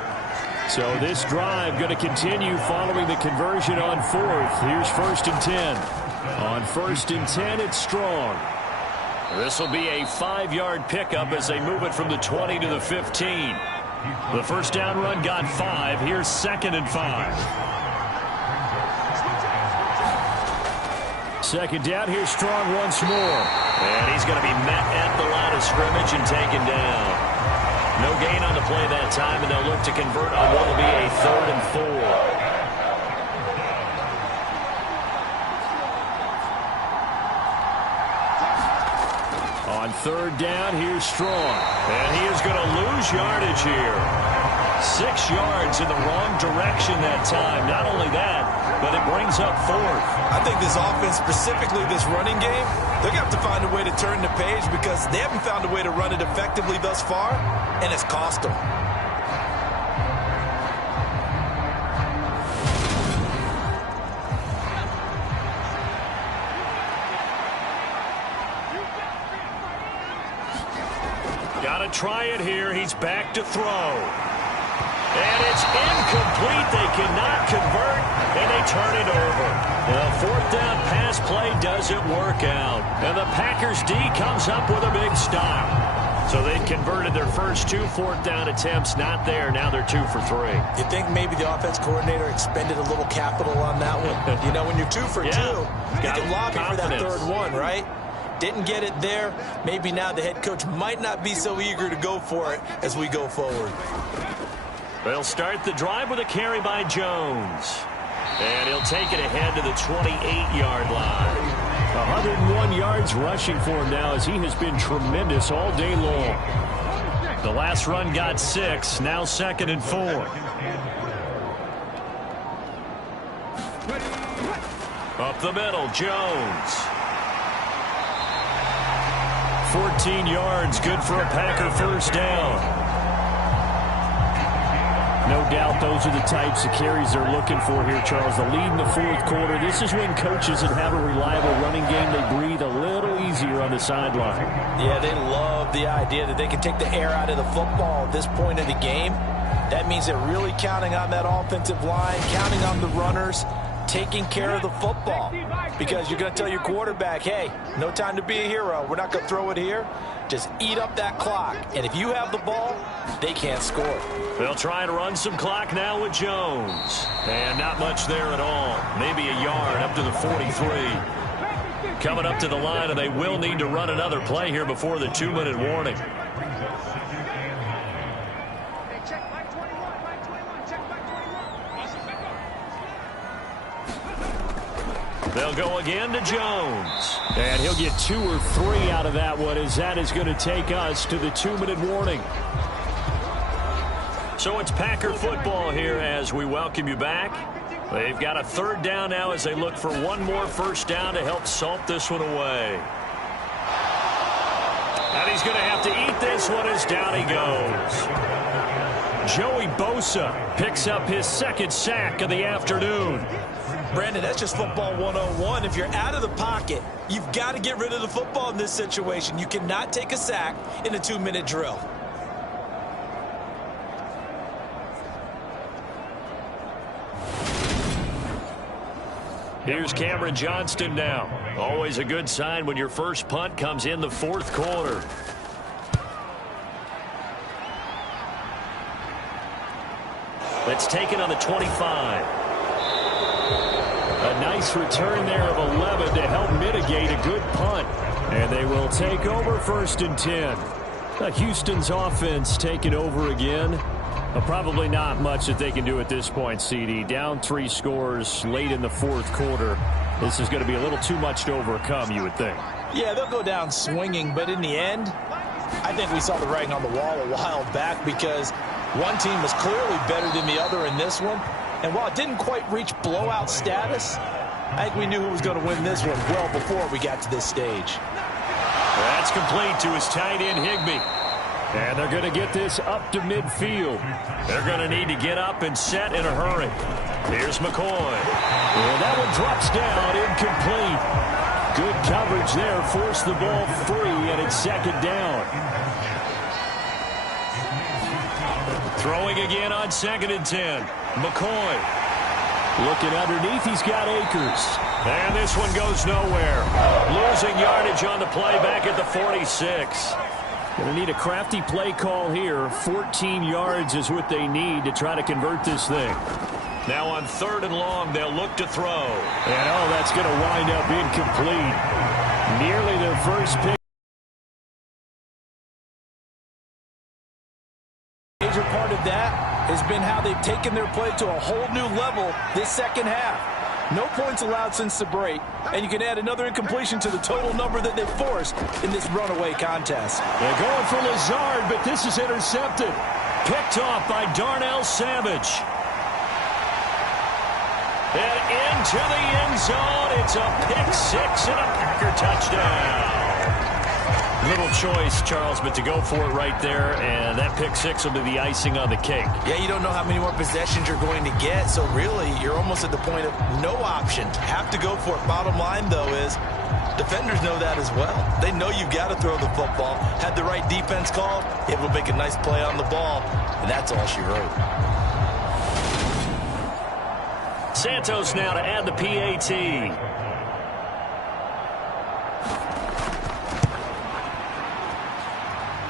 So this drive going to continue following the conversion on 4th. Here's 1st and 10. On 1st and 10, it's Strong. This will be a 5-yard pickup as they move it from the 20 to the 15. The first down run got 5. Here's 2nd and 5. 2nd down, here's Strong once more. And he's going to be met at the line of scrimmage and taken down. No gain on the play that time, and they'll look to convert on what will be a 3rd and 4. On 3rd down, here's Strong. And he is going to lose yardage here. 6 yards in the wrong direction that time. Not only that, but it brings up 4th. I think this offense, specifically this running game, they're going to have to find a way to turn the page because they haven't found a way to run it effectively thus far, and it's cost them. Got to try it here. He's back to throw. And it's incomplete. They cannot convert, and they turn it over. The 4th down pass play doesn't work out. And the Packers D comes up with a big stop. So they've converted their first 2 4th down attempts. Not there. Now they're 2 for 3. You think maybe the offense coordinator expended a little capital on that one? You know, when you're 2 for 2, you can lobby for that 3rd one, right? Didn't get it there. Maybe now the head coach might not be so eager to go for it as we go forward. They'll start the drive with a carry by Jones. And he'll take it ahead to the 28-yard line. 101 yards rushing for him now as he has been tremendous all day long. The last run got 6. Now 2nd and 4. Up the middle, Jones. 14 yards, good for a Packer first down. No doubt those are the types of carries they're looking for here, Charles. The lead in the 4th quarter. This is when coaches that have a reliable running game, they breathe a little easier on the sideline. Yeah, they love the idea that they can take the air out of the football at this point of the game. That means they're really counting on that offensive line, counting on the runners, taking care of the football. Because you're going to tell your quarterback, hey, no time to be a hero. We're not going to throw it here. Just eat up that clock. And if you have the ball, they can't score. They'll try and run some clock now with Jones. And not much there at all. Maybe a yard up to the 43. Coming up to the line, and they will need to run another play here before the 2-minute warning. They'll go again to Jones. And he'll get 2 or 3 out of that one, as that is going to take us to the 2-minute warning. So it's Packer football here as we welcome you back. They've got a 3rd down now as they look for one more first down to help salt this one away. And he's going to have to eat this one as down he goes. Joey Bosa picks up his 2nd sack of the afternoon. Brandon, that's just football 101. If you're out of the pocket, you've got to get rid of the football in this situation. You cannot take a sack in a 2-minute drill. Here's Cameron Johnston now. Always a good sign when your first punt comes in the 4th quarter. That's taken on the 25. A nice return there of 11 to help mitigate a good punt. And they will take over 1st and 10. Houston's offense taking over again. Probably not much that they can do at this point, CD. Down 3 scores late in the 4th quarter. This is going to be a little too much to overcome, you would think. Yeah, they'll go down swinging, but in the end, I think we saw the writing on the wall a while back because one team was clearly better than the other in this one. And while it didn't quite reach blowout status, I think we knew who was going to win this one well before we got to this stage. That's complete to his tight end, Higbee. And they're going to get this up to midfield. They're going to need to get up and set in a hurry. Here's McCoy. And that one drops down, incomplete. Good coverage there, forced the ball free, and it's 2nd down. Throwing again on 2nd and 10. McCoy. Looking underneath, he's got Akers. And this one goes nowhere. Losing yardage on the play back at the 46. Going to need a crafty play call here. 14 yards is what they need to try to convert this thing. Now on 3rd and long, they'll look to throw. And, that's going to wind up incomplete. Nearly their first pick. Major part of that has been how they've taken their play to a whole new level this 2nd half. No points allowed since the break, and you can add another incompletion to the total number that they've forced in this runaway contest. They're going for Lazard, but this is intercepted. Picked off by Darnell Savage. And into the end zone. It's a pick six and a Packer touchdown. Little choice, Charles, but to go for it right there, and that pick six will be the icing on the cake. Yeah, you don't know how many more possessions you're going to get, so really you're almost at the point of no options. Have to go for it. Bottom line, though, is defenders know that as well. They know you've got to throw the football. Had the right defense call, it will make a nice play on the ball, and that's all she wrote. Santos now to add the PAT.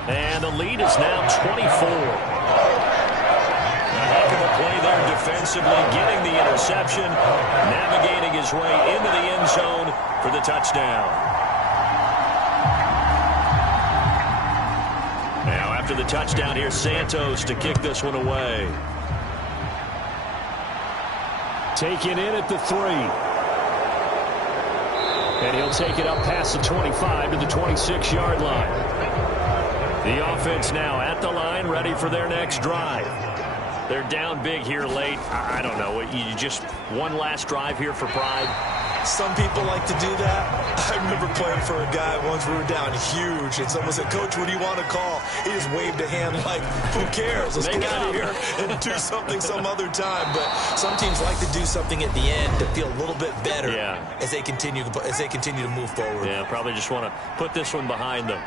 And the lead is now 24. A heck of a play there defensively, getting the interception, navigating his way into the end zone for the touchdown. Now after the touchdown, here's Santos to kick this one away. Taken in at the 3. And he'll take it up past the 25 to the 26-yard line. The offense now at the line, ready for their next drive. They're down big here late. I don't know. You just one last drive here for pride? Some people like to do that. I remember playing for a guy once. We were down huge, and someone said, "Coach, what do you want to call?" He just waved a hand like, "Who cares? Let's get out of here and do something some other time." But some teams like to do something at the end to feel a little bit better as they continue to move forward. Yeah, probably just want to put this one behind them.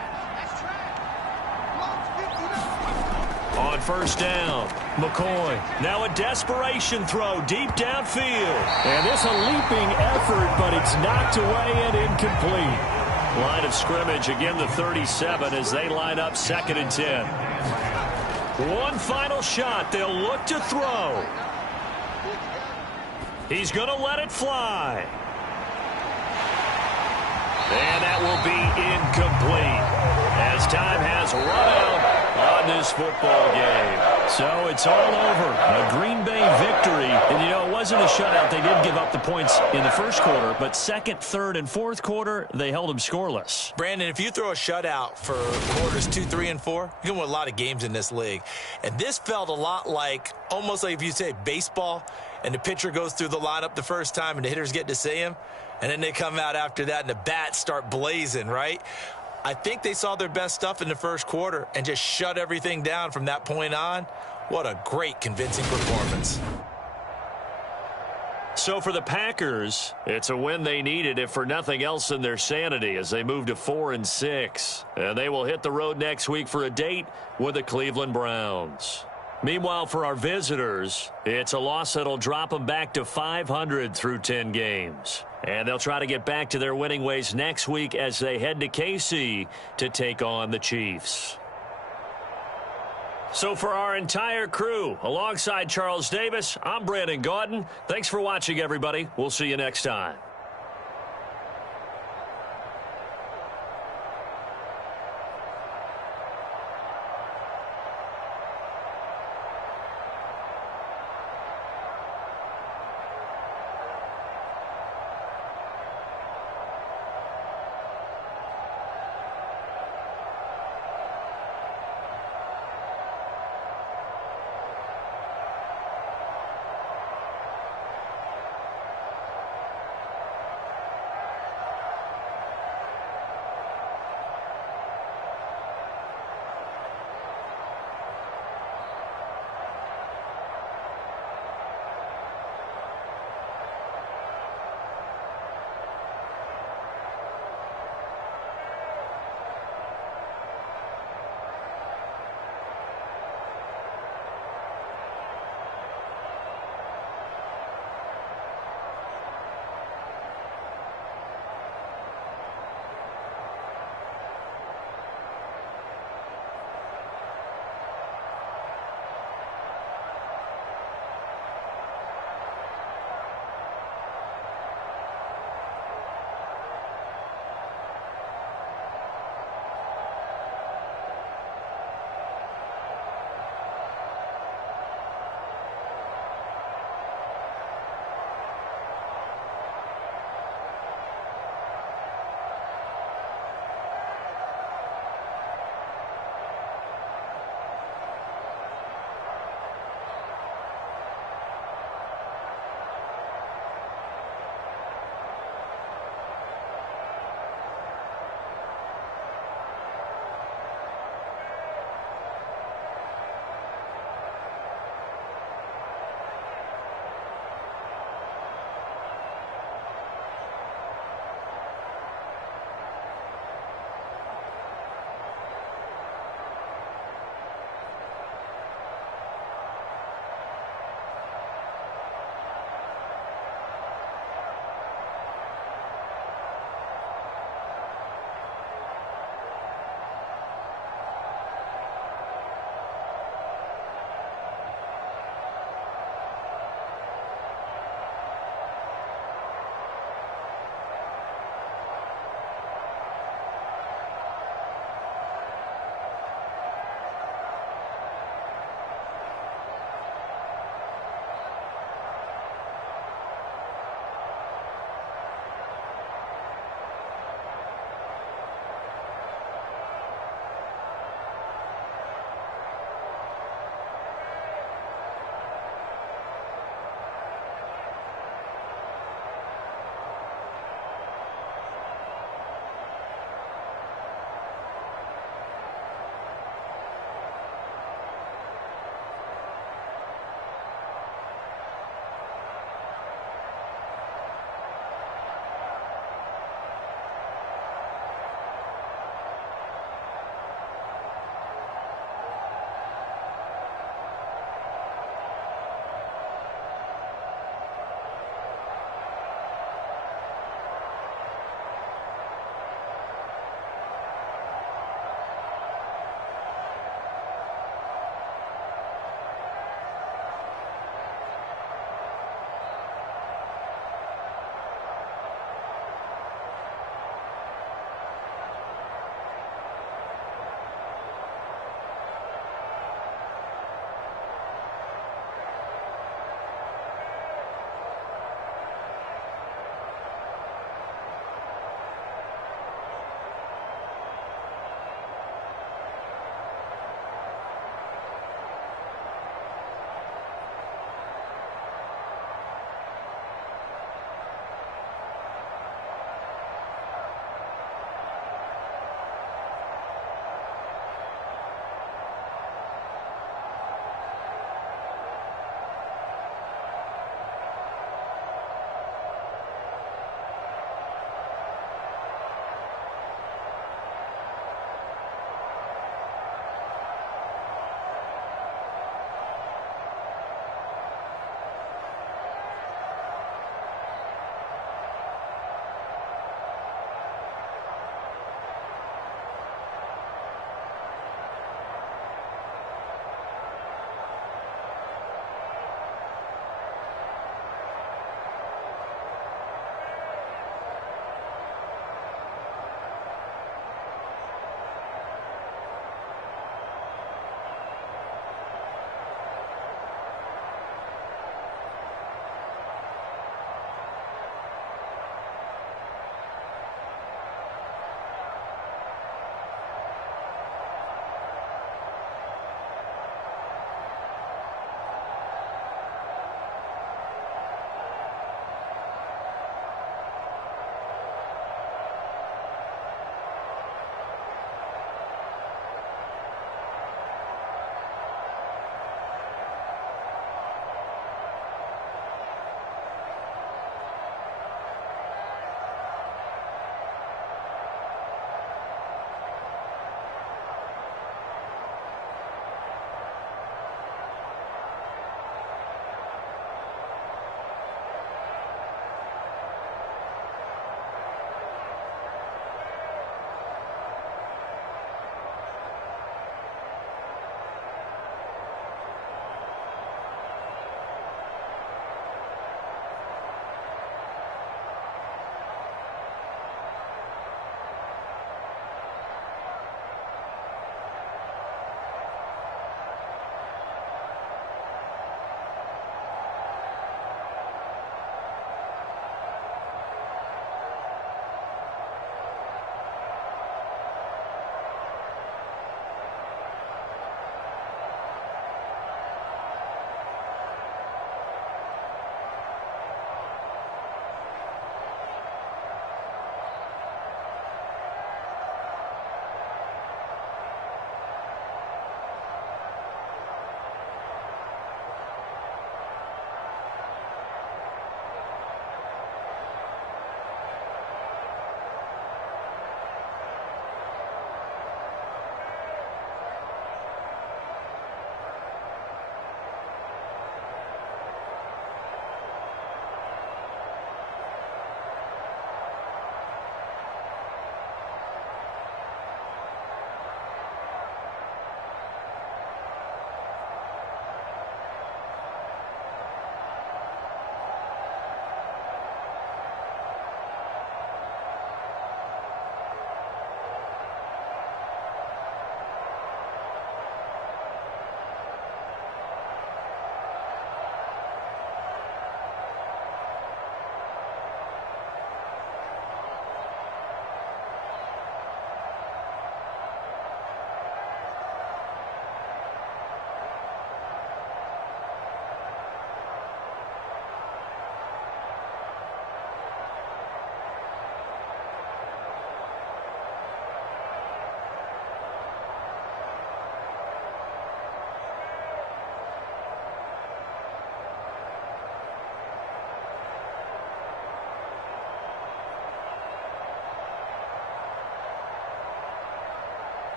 On first down, McCoy. Now a desperation throw deep downfield. And this a leaping effort, but it's knocked away and incomplete. Line of scrimmage, again the 37 as they line up 2nd and 10. One final shot. They'll look to throw. He's going to let it fly. And that will be incomplete as time has run out on this football game. So it's all over. A Green Bay victory. And, you know, it wasn't a shutout. They did give up the points in the first quarter, but second, third, and fourth quarter, they held them scoreless. Brandon, if you throw a shutout for quarters 2, 3, and 4, you can win a lot of games in this league. And this felt a lot like, almost like if you say baseball, and the pitcher goes through the lineup the first time and the hitters get to see him, and then they come out after that and the bats start blazing, right? I think they saw their best stuff in the first quarter and just shut everything down from that point on. What a great, convincing performance. So for the Packers, it's a win they needed, if for nothing else than their sanity, as they move to 4-6. And they will hit the road next week for a date with the Cleveland Browns. Meanwhile, for our visitors, it's a loss that'll drop them back to 500 through 10 games. And they'll try to get back to their winning ways next week as they head to KC to take on the Chiefs. So for our entire crew, alongside Charles Davis, I'm Brandon Gaudin. Thanks for watching, everybody. We'll see you next time.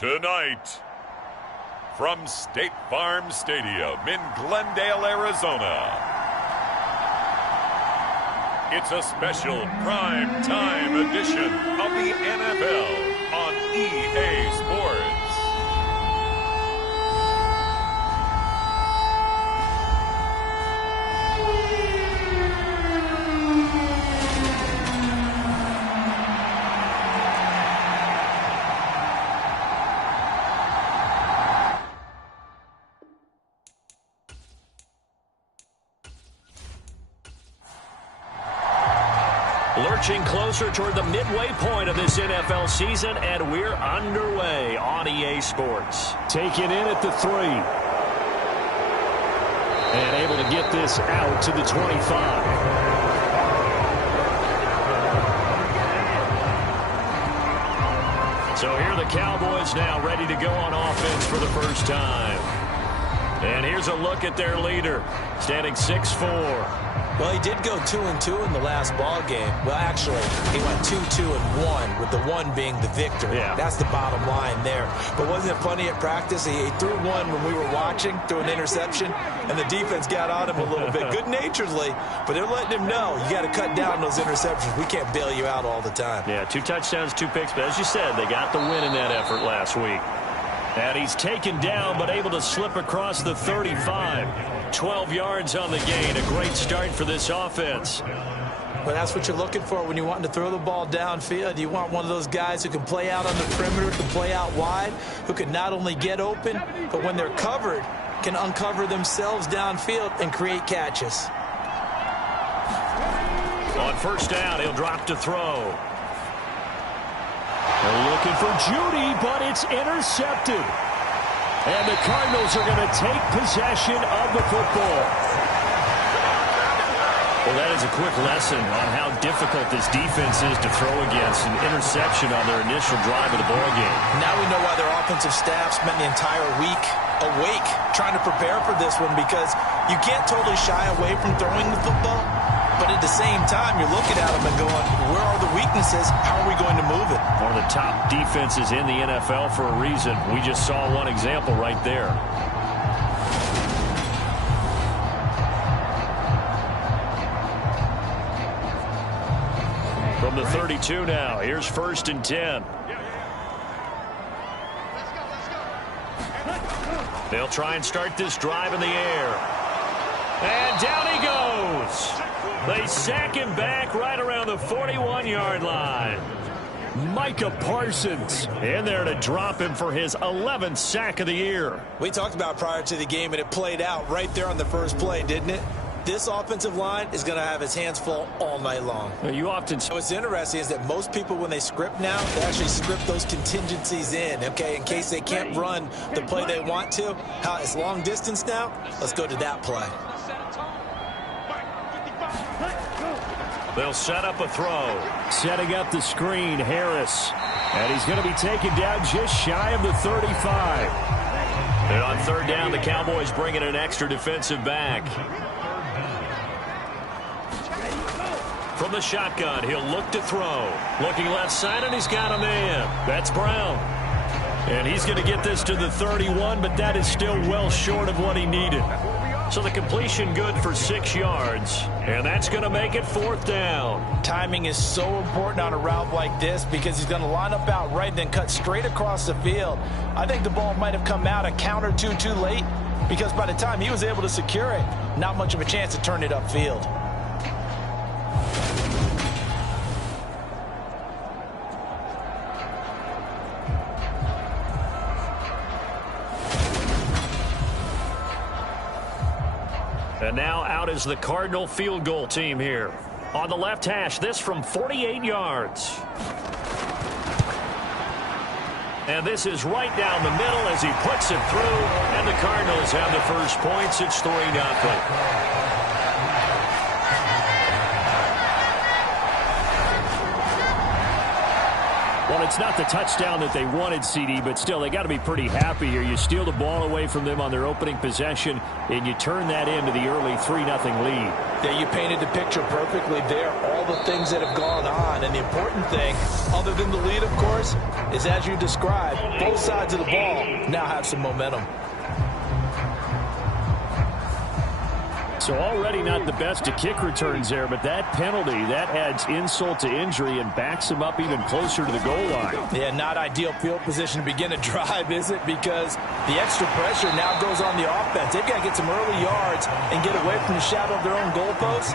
Tonight, from State Farm Stadium in Glendale, Arizona, it's a special prime time edition of the NFL on EA Sports. Lurching closer toward the midway point of this NFL season, and we're underway on EA Sports. Taken in at the 3. And able to get this out to the 25. So here are the Cowboys now ready to go on offense for the first time. And here's a look at their leader, standing 6'4". Well, he did go 2-2 in the last ball game. Well, actually, he went 2-2-1, with the 1 being the victory. Yeah. That's the bottom line there. But wasn't it funny at practice? He threw one when we were watching, threw an interception, and the defense got on him a little bit, good-naturedly. But they're letting him know, you got to cut down those interceptions. We can't bail you out all the time. Yeah, 2 touchdowns, 2 picks. But as you said, they got the win in that effort last week. And he's taken down, but able to slip across the 35. 12 yards on the gain. A great start for this offense. Well, that's what you're looking for when you want to throw the ball downfield. You want one of those guys who can play out on the perimeter, can play out wide, who can not only get open, but when they're covered, can uncover themselves downfield and create catches. On first down, he'll drop to throw. They're looking for Judy, but it's intercepted. And the Cardinals are going to take possession of the football. Well, that is a quick lesson on how difficult this defense is to throw against. An interception on their initial drive of the ballgame. Now we know why their offensive staff spent the entire week awake trying to prepare for this one, because you can't totally shy away from throwing the football. But at the same time, you're looking at them and going, where are the weaknesses? How are we going to move it? One of the top defenses in the NFL for a reason. We just saw one example right there. From the 32 now, here's 1st and 10. They'll try and start this drive in the air. And down he goes. They sack him back right around the 41-yard line. Micah Parsons in there to drop him for his 11th sack of the year. We talked about prior to the game, and it played out right there on the first play, didn't it? This offensive line is going to have his hands full all night long. You often... What's interesting is that most people, when they script now, they actually script those contingencies in, okay, in case they can't run the play they want to. How it's long distance now? Let's go to that play. They'll set up a throw. Setting up the screen, Harris. And he's going to be taken down just shy of the 35. And on 3rd down, the Cowboys bring in an extra defensive back. From the shotgun, he'll look to throw. Looking left side, and he's got a man. That's Brown. And he's going to get this to the 31, but that is still well short of what he needed. So the completion good for 6 yards, and that's going to make it 4th down. Timing is so important on a route like this, because he's going to line up out right, then cut straight across the field. I think the ball might have come out a count or two too late, because by the time he was able to secure it, not much of a chance to turn it upfield. And now out is the Cardinal field goal team here. On the left hash, this from 48 yards. And this is right down the middle as he puts it through. And the Cardinals have the first points. It's 3-0. Well, it's not the touchdown that they wanted, CD, but still, they got to be pretty happy here. You steal the ball away from them on their opening possession, and you turn that into the early 3-0 lead. Yeah, you painted the picture perfectly there, all the things that have gone on. And the important thing, other than the lead, of course, is as you described, both sides of the ball now have some momentum. So already not the best to kick returns there, but that penalty, that adds insult to injury and backs him up even closer to the goal line. Yeah, not ideal field position to begin a drive, is it? Because the extra pressure now goes on the offense. They've got to get some early yards and get away from the shadow of their own goalposts.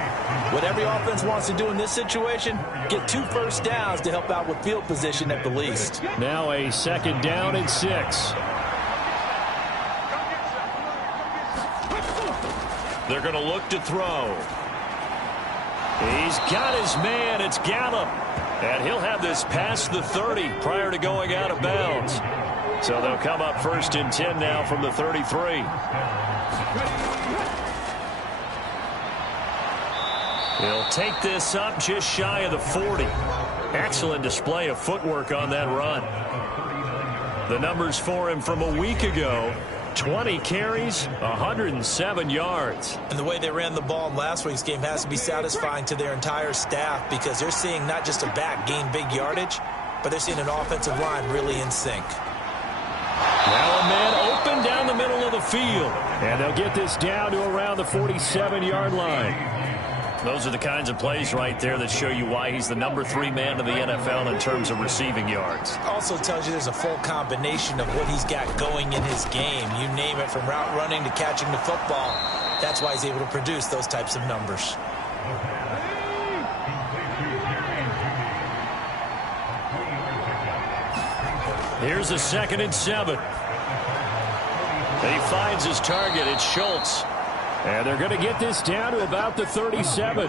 What every offense wants to do in this situation, get 2 first downs to help out with field position at the least. Now a 2nd down and 6. They're going to look to throw. He's got his man. It's Gallup. And he'll have this past the 30 prior to going out of bounds. So they'll come up 1st and 10 now from the 33. He'll take this up just shy of the 40. Excellent display of footwork on that run. The numbers for him from a week ago: 20 carries, 107 yards. And the way they ran the ball in last week's game has to be satisfying to their entire staff, because they're seeing not just a back gain big yardage, but they're seeing an offensive line really in sync. Now a man open down the middle of the field. And they'll get this down to around the 47-yard line. Those are the kinds of plays right there that show you why he's the number 3 man in the NFL in terms of receiving yards. Also tells you there's a full combination of what he's got going in his game. You name it, from route running to catching the football. That's why he's able to produce those types of numbers. Here's a 2nd and 7. He finds his target. It's Schultz. And they're going to get this down to about the 37.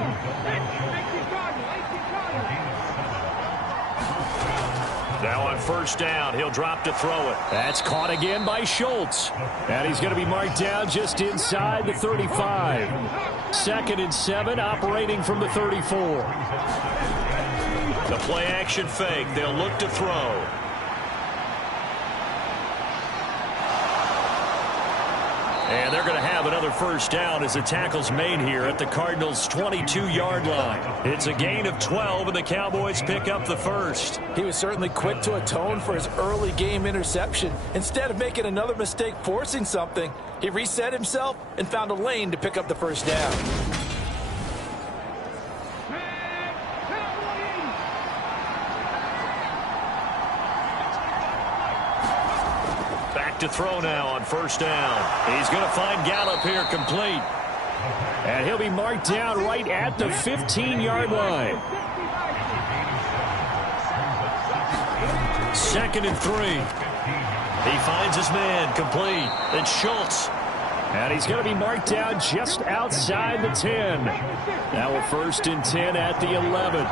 Now on 1st down, he'll drop to throw it. That's caught again by Schultz. And he's going to be marked down just inside the 35. 2nd and 7, operating from the 34. The play action fake. They'll look to throw. And they're going to have another 1st down as the tackle's made here at the Cardinals' 22-yard line. It's a gain of 12, and the Cowboys pick up the 1st. He was certainly quick to atone for his early game interception. Instead of making another mistake forcing something, he reset himself and found a lane to pick up the 1st down. To throw now on 1st down. He's going to find Gallup here complete. And he'll be marked down right at the 15-yard line. 2nd and 3. He finds his man complete. It's Schultz. And he's going to be marked down just outside the 10. Now a 1st and 10 at the 11.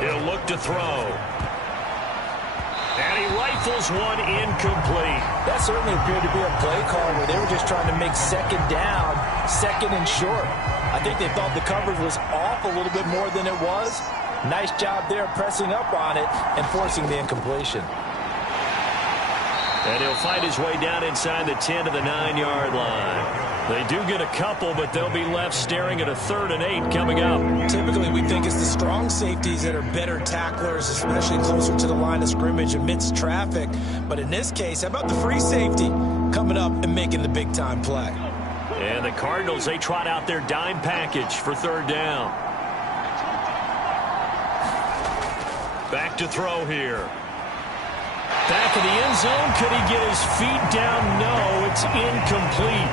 He'll look to throw. And he rifles one incomplete. That certainly appeared to be a play call where they were just trying to make 2nd down, 2nd and short. I think they thought the coverage was off a little bit more than it was. Nice job there pressing up on it and forcing the incompletion. And he'll fight his way down inside the 10 to the 9-yard line. They do get a couple, but they'll be left staring at a 3rd and 8 coming up. Typically, we think it's the strong safeties that are better tacklers, especially closer to the line of scrimmage amidst traffic. But in this case, how about the free safety coming up and making the big-time play? And the Cardinals, they trot out their dime package for 3rd down. Back to throw here. Back in the end zone. Could he get his feet down? No, it's incomplete.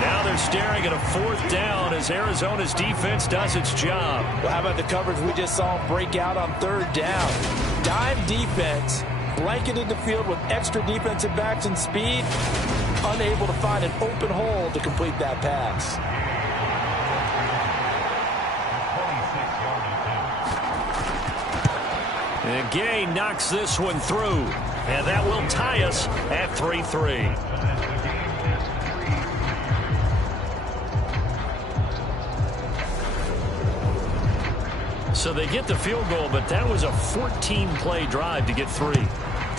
Now they're staring at a 4th down as Arizona's defense does its job. Well, how about the coverage we just saw him break out on 3rd down? Dime defense, blanketed the field with extra defensive backs and speed, unable to find an open hole to complete that pass. And Gay knocks this one through, and that will tie us at 3-3. So they get the field goal, but that was a 14-play drive to get 3.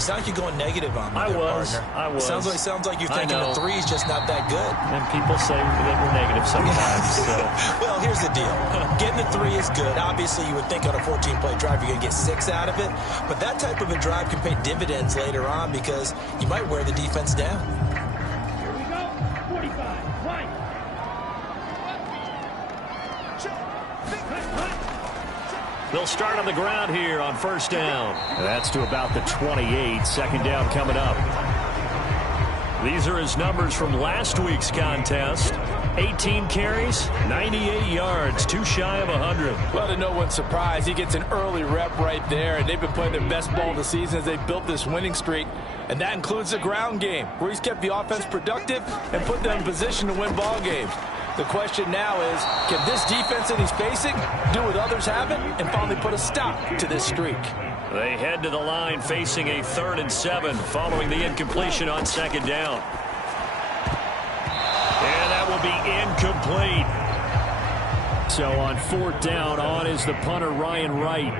You sound like you're going negative on me. I was. Sounds like you're thinking the three's just not that good. And people say that we're negative sometimes. So. Well, here's the deal. Getting the three is good. Obviously, you would think on a 14-play drive you're going to get 6 out of it. But that type of a drive can pay dividends later on because you might wear the defense down. Here we go. 45. Right. They'll start on the ground here on first down. That's to about the 28. Second down coming up. These are his numbers from last week's contest. 18 carries, 98 yards, too shy of 100. Well, to no one's surprise, he gets an early rep right there, and they've been playing their best ball of the season as they built this winning streak. And that includes the ground game, where he's kept the offense productive and put them in position to win ball games. The question now is, can this defense that he's facing do what others haven't and finally put a stop to this streak? They head to the line facing a 3rd and 7 following the incompletion on second down. And that will be incomplete. So on 4th down, on is the punter, Ryan Wright.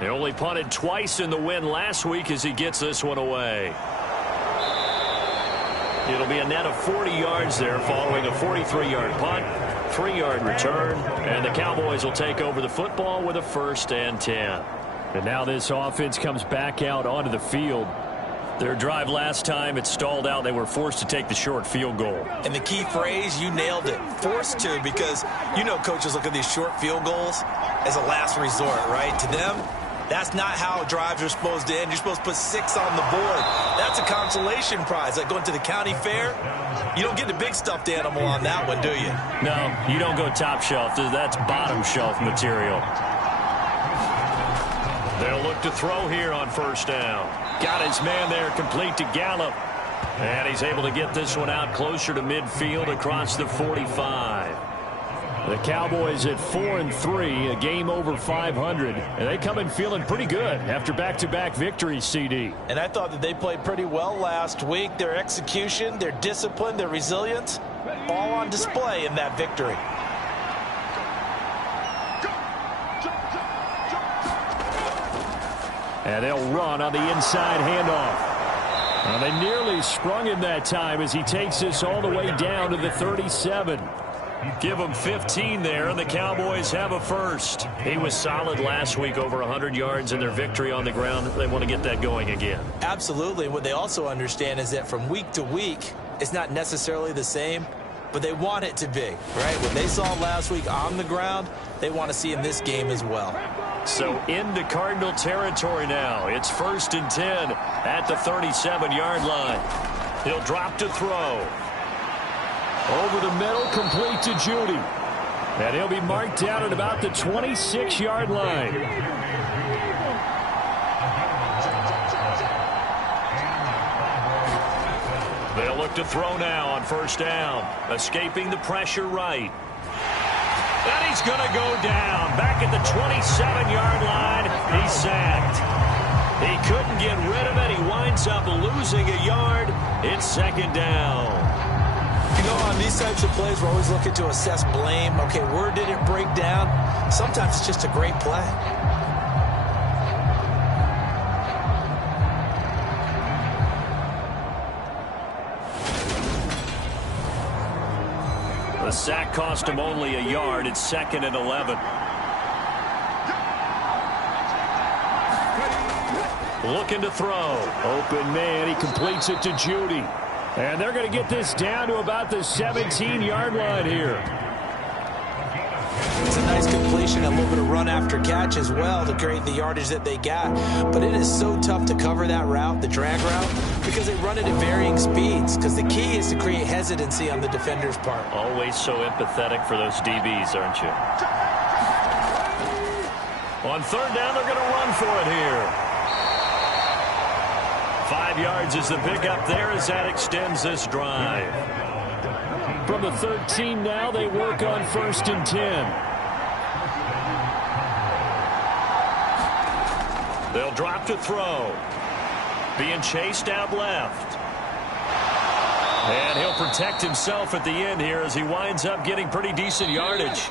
They only punted twice in the win last week as he gets this one away. It'll be a net of 40 yards there following a 43-yard punt, 3-yard return, and the Cowboys will take over the football with a 1st and 10. And now this offense comes back out onto the field. Their drive last time, it stalled out. They were forced to take the short field goal. And the key phrase, you nailed it, forced to, because you know coaches look at these short field goals as a last resort, right? To them, that's not how drives are supposed to end. You're supposed to put 6 on the board. That's a consolation prize. Like going to the county fair, you don't get the big stuffed animal on that one, do you? No, you don't go top shelf. That's bottom shelf material. They'll look to throw here on first down. Got his man there complete to Gallup. And he's able to get this one out closer to midfield across the 45. The Cowboys at 4-3, a game over 500, and they come in feeling pretty good after back-to-back victories, CD. And I thought that they played pretty well last week. Their execution, their discipline, their resilience, all on display in that victory. And they'll run on the inside handoff. They nearly sprung him that time as he takes this all the way down to the 37. Give them 15 there, and the Cowboys have a 1st. He was solid last week, over 100 yards in their victory on the ground. They want to get that going again. Absolutely. What they also understand is that from week to week, it's not necessarily the same, but they want it to be, right? What they saw last week on the ground, they want to see in this game as well. So into Cardinal territory now. It's 1st and 10 at the 37-yard line. He'll drop to throw. Over the middle, complete to Judy. And he'll be marked down at about the 26-yard line. They'll look to throw now on first down. Escaping the pressure right. And he's going to go down. Back at the 27-yard line, he's sacked. He couldn't get rid of it. He winds up losing a yard. It's 2nd down. You know, on these types of plays, we're always looking to assess blame. Okay, where did it break down? Sometimes it's just a great play. The sack cost him only a yard. It's 2nd and 11. Looking to throw. Open man. He completes it to Judy. And they're going to get this down to about the 17-yard line here. It's a nice completion, a little bit of run after catch as well to create the yardage that they got. But it is so tough to cover that route, the drag route, because they run it at varying speeds. Because the key is to create hesitancy on the defender's part. Always so empathetic for those DBs, aren't you? On 3rd down, they're going to run for it here. 5 yards is the pickup there as that extends this drive. From the 13 now, they work on 1st and 10. They'll drop to throw. Being chased out left. And he'll protect himself at the end here as he winds up getting pretty decent yardage.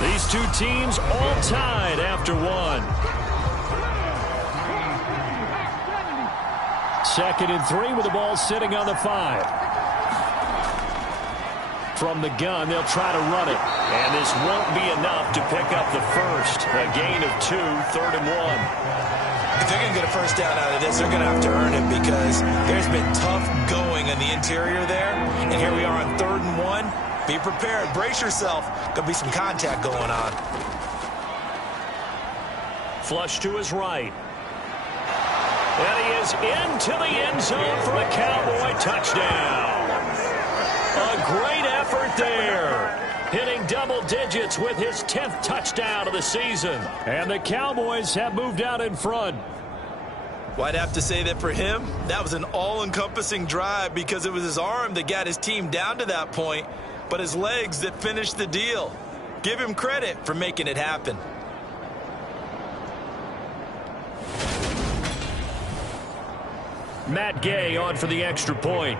These two teams all tied after one. 2nd and 3 with the ball sitting on the 5. From the gun, they'll try to run it. And this won't be enough to pick up the first. A gain of 2, 3rd and 1. If they're going to get a first down out of this, they're going to have to earn it because there's been tough going in the interior there. And here we are on 3rd and 1. Be prepared. Brace yourself. There'll be some contact going on. Flush to his right. And he is into the end zone for a Cowboy touchdown. A great effort there. Hitting double digits with his 10th touchdown of the season. And the Cowboys have moved out in front. Well, I'd have to say that for him, that was an all-encompassing drive because it was his arm that got his team down to that point, but his legs that finished the deal. Give him credit for making it happen. Matt Gay on for the extra point.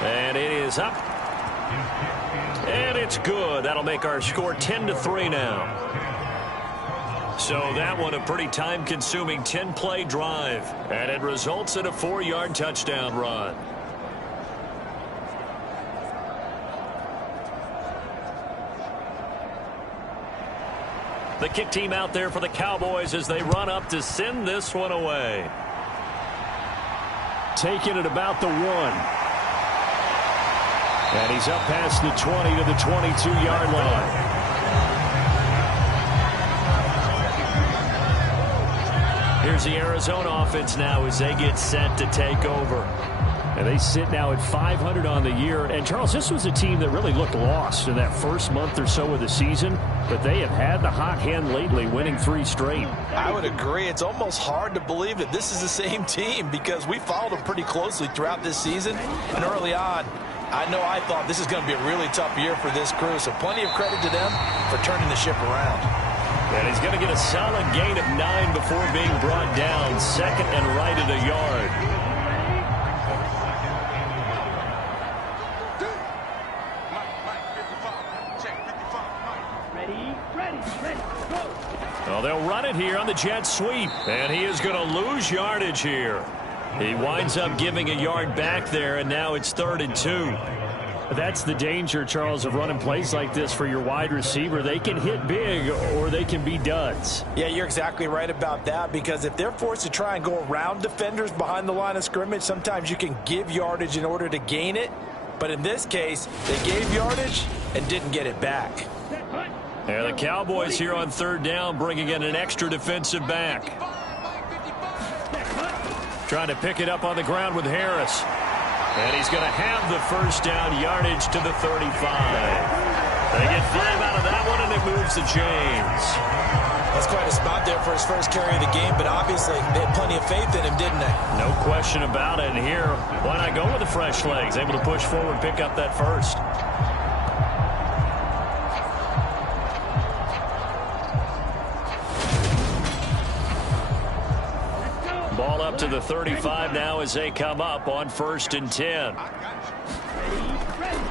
And it is up. And it's good. That'll make our score 10-3 now. So that one a pretty time-consuming 10-play drive. And it results in a 4-yard touchdown run. The kick team out there for the Cowboys as they run up to send this one away. Taking it about the 1. And he's up past the 20 to the 22-yard line. Here's the Arizona offense now as they get set to take over. And they sit now at 500 on the year. And, Charles, this was a team that really looked lost in that first month or so of the season. But they have had the hot hand lately, winning 3 straight. I would agree. It's almost hard to believe that this is the same team because we followed them pretty closely throughout this season. And early on, I know I thought this is going to be a really tough year for this crew. So plenty of credit to them for turning the ship around. And he's going to get a solid gain of 9 before being brought down. 2nd and right at a yard. Well, they'll run it here on the jet sweep. And he is going to lose yardage here. He winds up giving a yard back there, and now it's 3rd and 2. That's the danger, Charles, of running plays like this for your wide receiver. They can hit big or they can be duds. Yeah, you're exactly right about that because if they're forced to try and go around defenders behind the line of scrimmage, sometimes you can give yardage in order to gain it. But in this case, they gave yardage and didn't get it back. And the Cowboys here on 3rd down bringing in an extra defensive back. Trying to pick it up on the ground with Harris. And he's going to have the first down, yardage to the 35. They get 5 out of that one, and it moves to James. That's quite a spot there for his first carry of the game, but obviously they had plenty of faith in him, didn't they? No question about it. And here, why not go with the fresh legs? Able to push forward, pick up that first. Ball up to the 35 now as they come up on 1st and 10.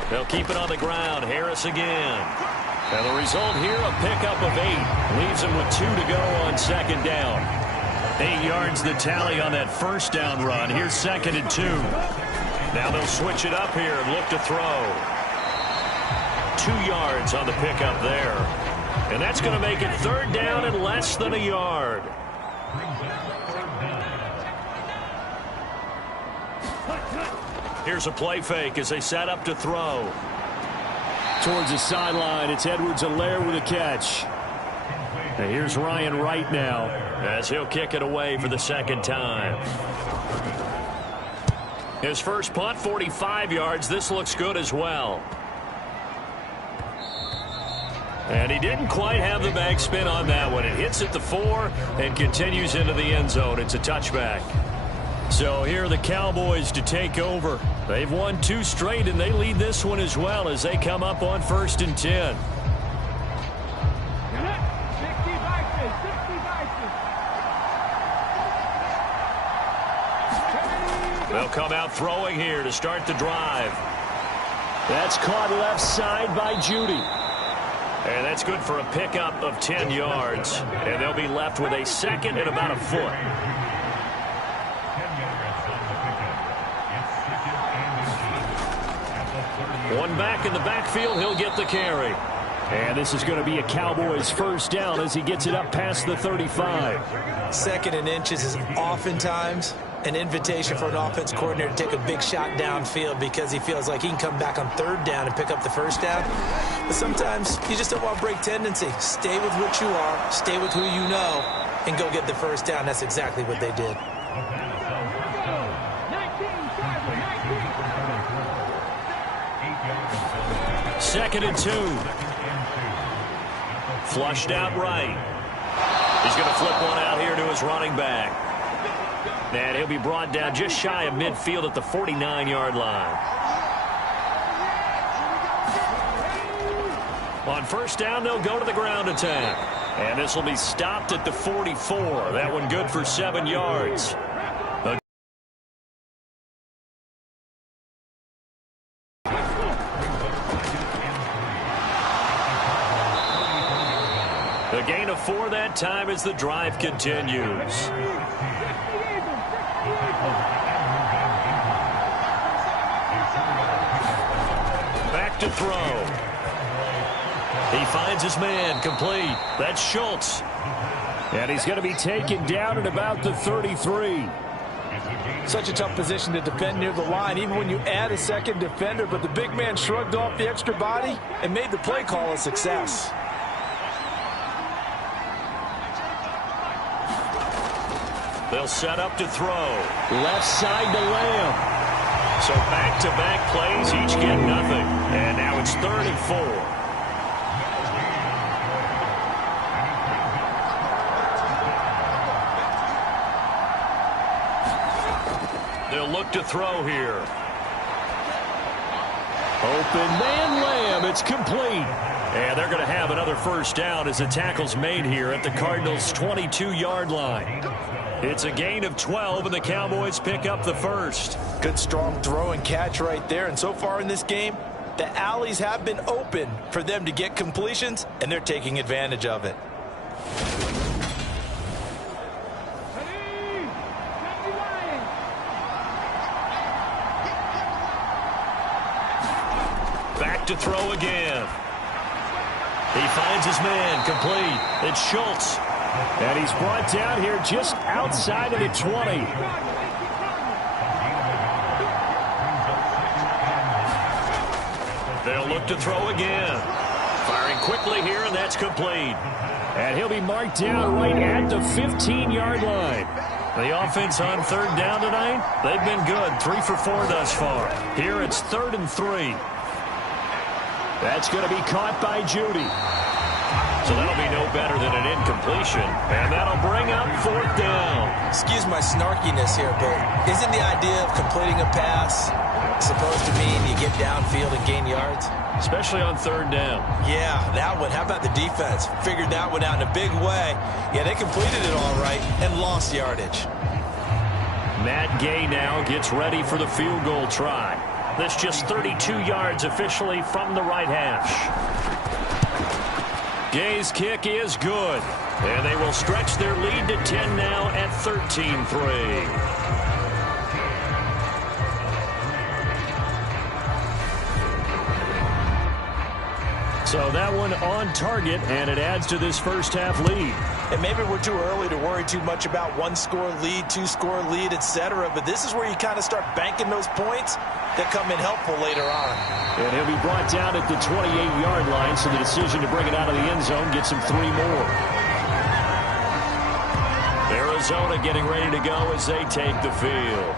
They'll keep it on the ground. Harris again. And the result here, a pickup of 8. Leaves them with 2 to go on 2nd down. 8 yards the tally on that first down run. Here's 2nd and 2. Now they'll switch it up here and look to throw. 2 yards on the pickup there. And that's going to make it 3rd down and less than a yard. Here's a play fake as they set up to throw. Towards the sideline, it's Edwards-Helaire with a catch. And here's Ryan Wright now as he'll kick it away for the 2nd time. His first punt, 45 yards. This looks good as well. And he didn't quite have the bag spin on that one. It hits at the 4 and continues into the end zone. It's a touchback. So here are the Cowboys to take over. They've won 2 straight, and they lead this one as well as they come up on 1st and 10. They'll come out throwing here to start the drive. That's caught left side by Judy. And that's good for a pickup of 10 yards. And they'll be left with a second and about a foot. One back in the backfield, he'll get the carry. And this is going to be a Cowboys first down as he gets it up past the 35. 2nd and inches is oftentimes an invitation for an offense coordinator to take a big shot downfield because he feels like he can come back on 3rd down and pick up the first down. But sometimes you just don't want to break tendency. Stay with what you are, stay with who you know, and go get the first down. That's exactly what they did. 2nd and 2. Flushed out right. He's going to flip one out here to his running back. And he'll be brought down just shy of midfield at the 49-yard line. On first down, they'll go to the ground attack. And this will be stopped at the 44. That one good for 7 yards. A gain of 4 that time as the drive continues. Back to throw. He finds his man, complete. That's Schultz. And he's going to be taken down at about the 33. Such a tough position to defend near the line, even when you add a second defender, but the big man shrugged off the extra body and made the play call a success. They'll set up to throw. Left side to Lamb. So back-to-back plays, each get nothing. And now it's 3rd and 4. They'll look to throw here. Open man Lamb. It's complete. And they're going to have another first down as the tackle's made here at the Cardinals' 22-yard line. It's a gain of 12, and the Cowboys pick up the first. Good, strong throw and catch right there. And so far in this game, the alleys have been open for them to get completions, and they're taking advantage of it. Back to throw again. He finds his man, complete. It's Schultz. And he's brought down here just outside of the 20. They'll look to throw again. Firing quickly here, and that's complete. And he'll be marked down right at the 15-yard line. The offense on 3rd down tonight, they've been good. 3 for 4 thus far. Here it's 3rd and 3. That's going to be caught by Judy. So that'll be no better than an incompletion. And that'll bring up 4th down. Excuse my snarkiness here, but isn't the idea of completing a pass supposed to mean you get downfield and gain yards? Especially on 3rd down. Yeah, that one. How about the defense? Figured that one out in a big way. Yeah, they completed it all right and lost yardage. Matt Gay now gets ready for the field goal try. That's just 32 yards officially from the right hash. Gay's kick is good. And they will stretch their lead to 10 now at 13-3. So that one on target, and it adds to this first half lead. And maybe we're too early to worry too much about 1-score lead, 2-score lead, etc. But this is where you kind of start banking those points that come in helpful later on. And he'll be brought down at the 28-yard line, so the decision to bring it out of the end zone gets him 3 more. Arizona getting ready to go as they take the field.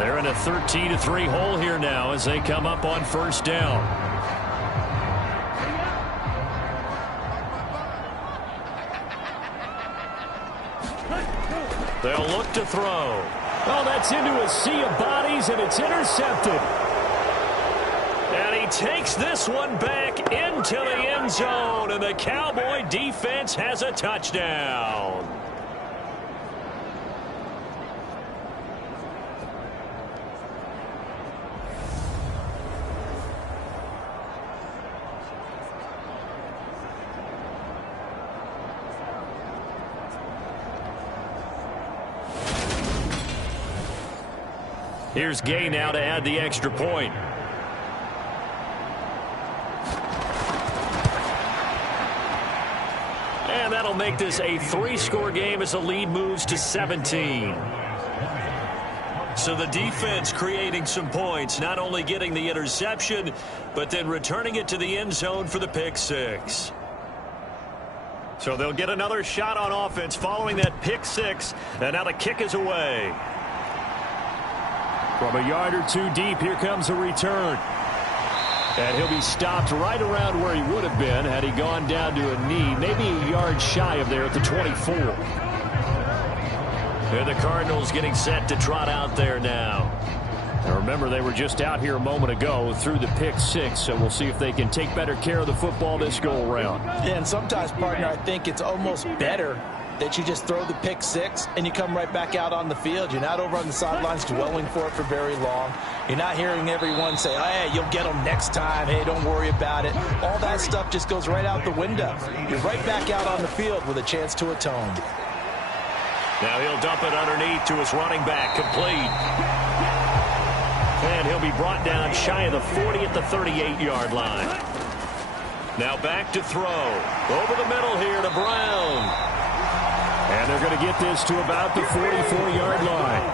They're in a 13-3 hole here now as they come up on first down. They'll look to throw. Oh, that's into a sea of bodies, and it's intercepted. And he takes this one back into the end zone, and the Cowboy defense has a touchdown. Here's Gay now to add the extra point. And that'll make this a 3-score game as the lead moves to 17. So the defense creating some points, not only getting the interception, but then returning it to the end zone for the pick six. So they'll get another shot on offense following that pick six, and now the kick is away. From a yard or two deep, here comes a return. And he'll be stopped right around where he would have been had he gone down to a knee, maybe a yard shy of there at the 24. And the Cardinals getting set to trot out there now. Now remember, they were just out here a moment ago through the pick six, so we'll see if they can take better care of the football this go-around. Yeah, and sometimes, partner, I think it's almost better that you just throw the pick six and you come right back out on the field. You're not over on the sidelines dwelling for it for very long. You're not hearing everyone say, oh, hey, you'll get them next time. Hey, don't worry about it. All that stuff just goes right out the window. You're right back out on the field with a chance to atone. Now he'll dump it underneath to his running back, complete. And he'll be brought down shy of the 40 at the 38-yard line. Now back to throw. Over the middle here to Brown. And they're going to get this to about the 44-yard line.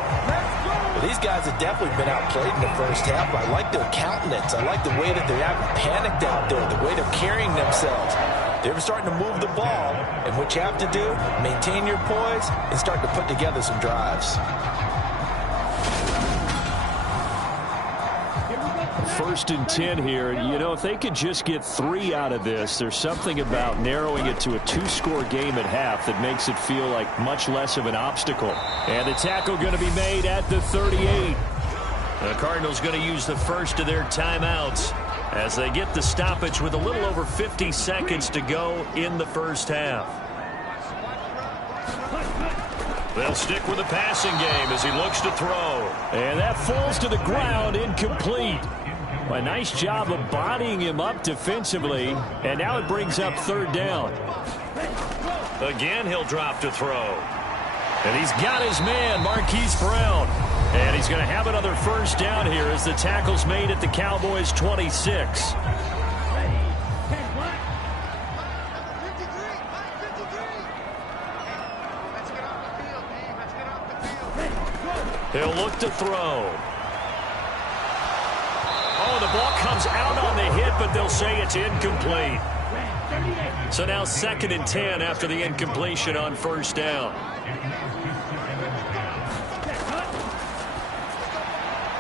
Well, these guys have definitely been outplayed in the first half. I like their countenance. I like the way that they're acting panicked out there, the way they're carrying themselves. They're starting to move the ball, and what you have to do, maintain your poise and start to put together some drives. First and 10 here. You know, if they could just get 3 out of this, there's something about narrowing it to a 2-score game at half that makes it feel like much less of an obstacle. And the tackle going to be made at the 38. The Cardinals going to use the first of their timeouts as they get the stoppage with a little over 50 seconds to go in the first half. They'll stick with the passing game as he looks to throw. And that falls to the ground, incomplete. A nice job of bodying him up defensively, and now it brings up third down. Again, he'll drop to throw. And he's got his man, Marquise Brown. And he's going to have another first down here as the tackle's made at the Cowboys' 26. He'll look to throw. Oh, the ball comes out on the hit, but they'll say it's incomplete. So now 2nd and 10 after the incompletion on first down.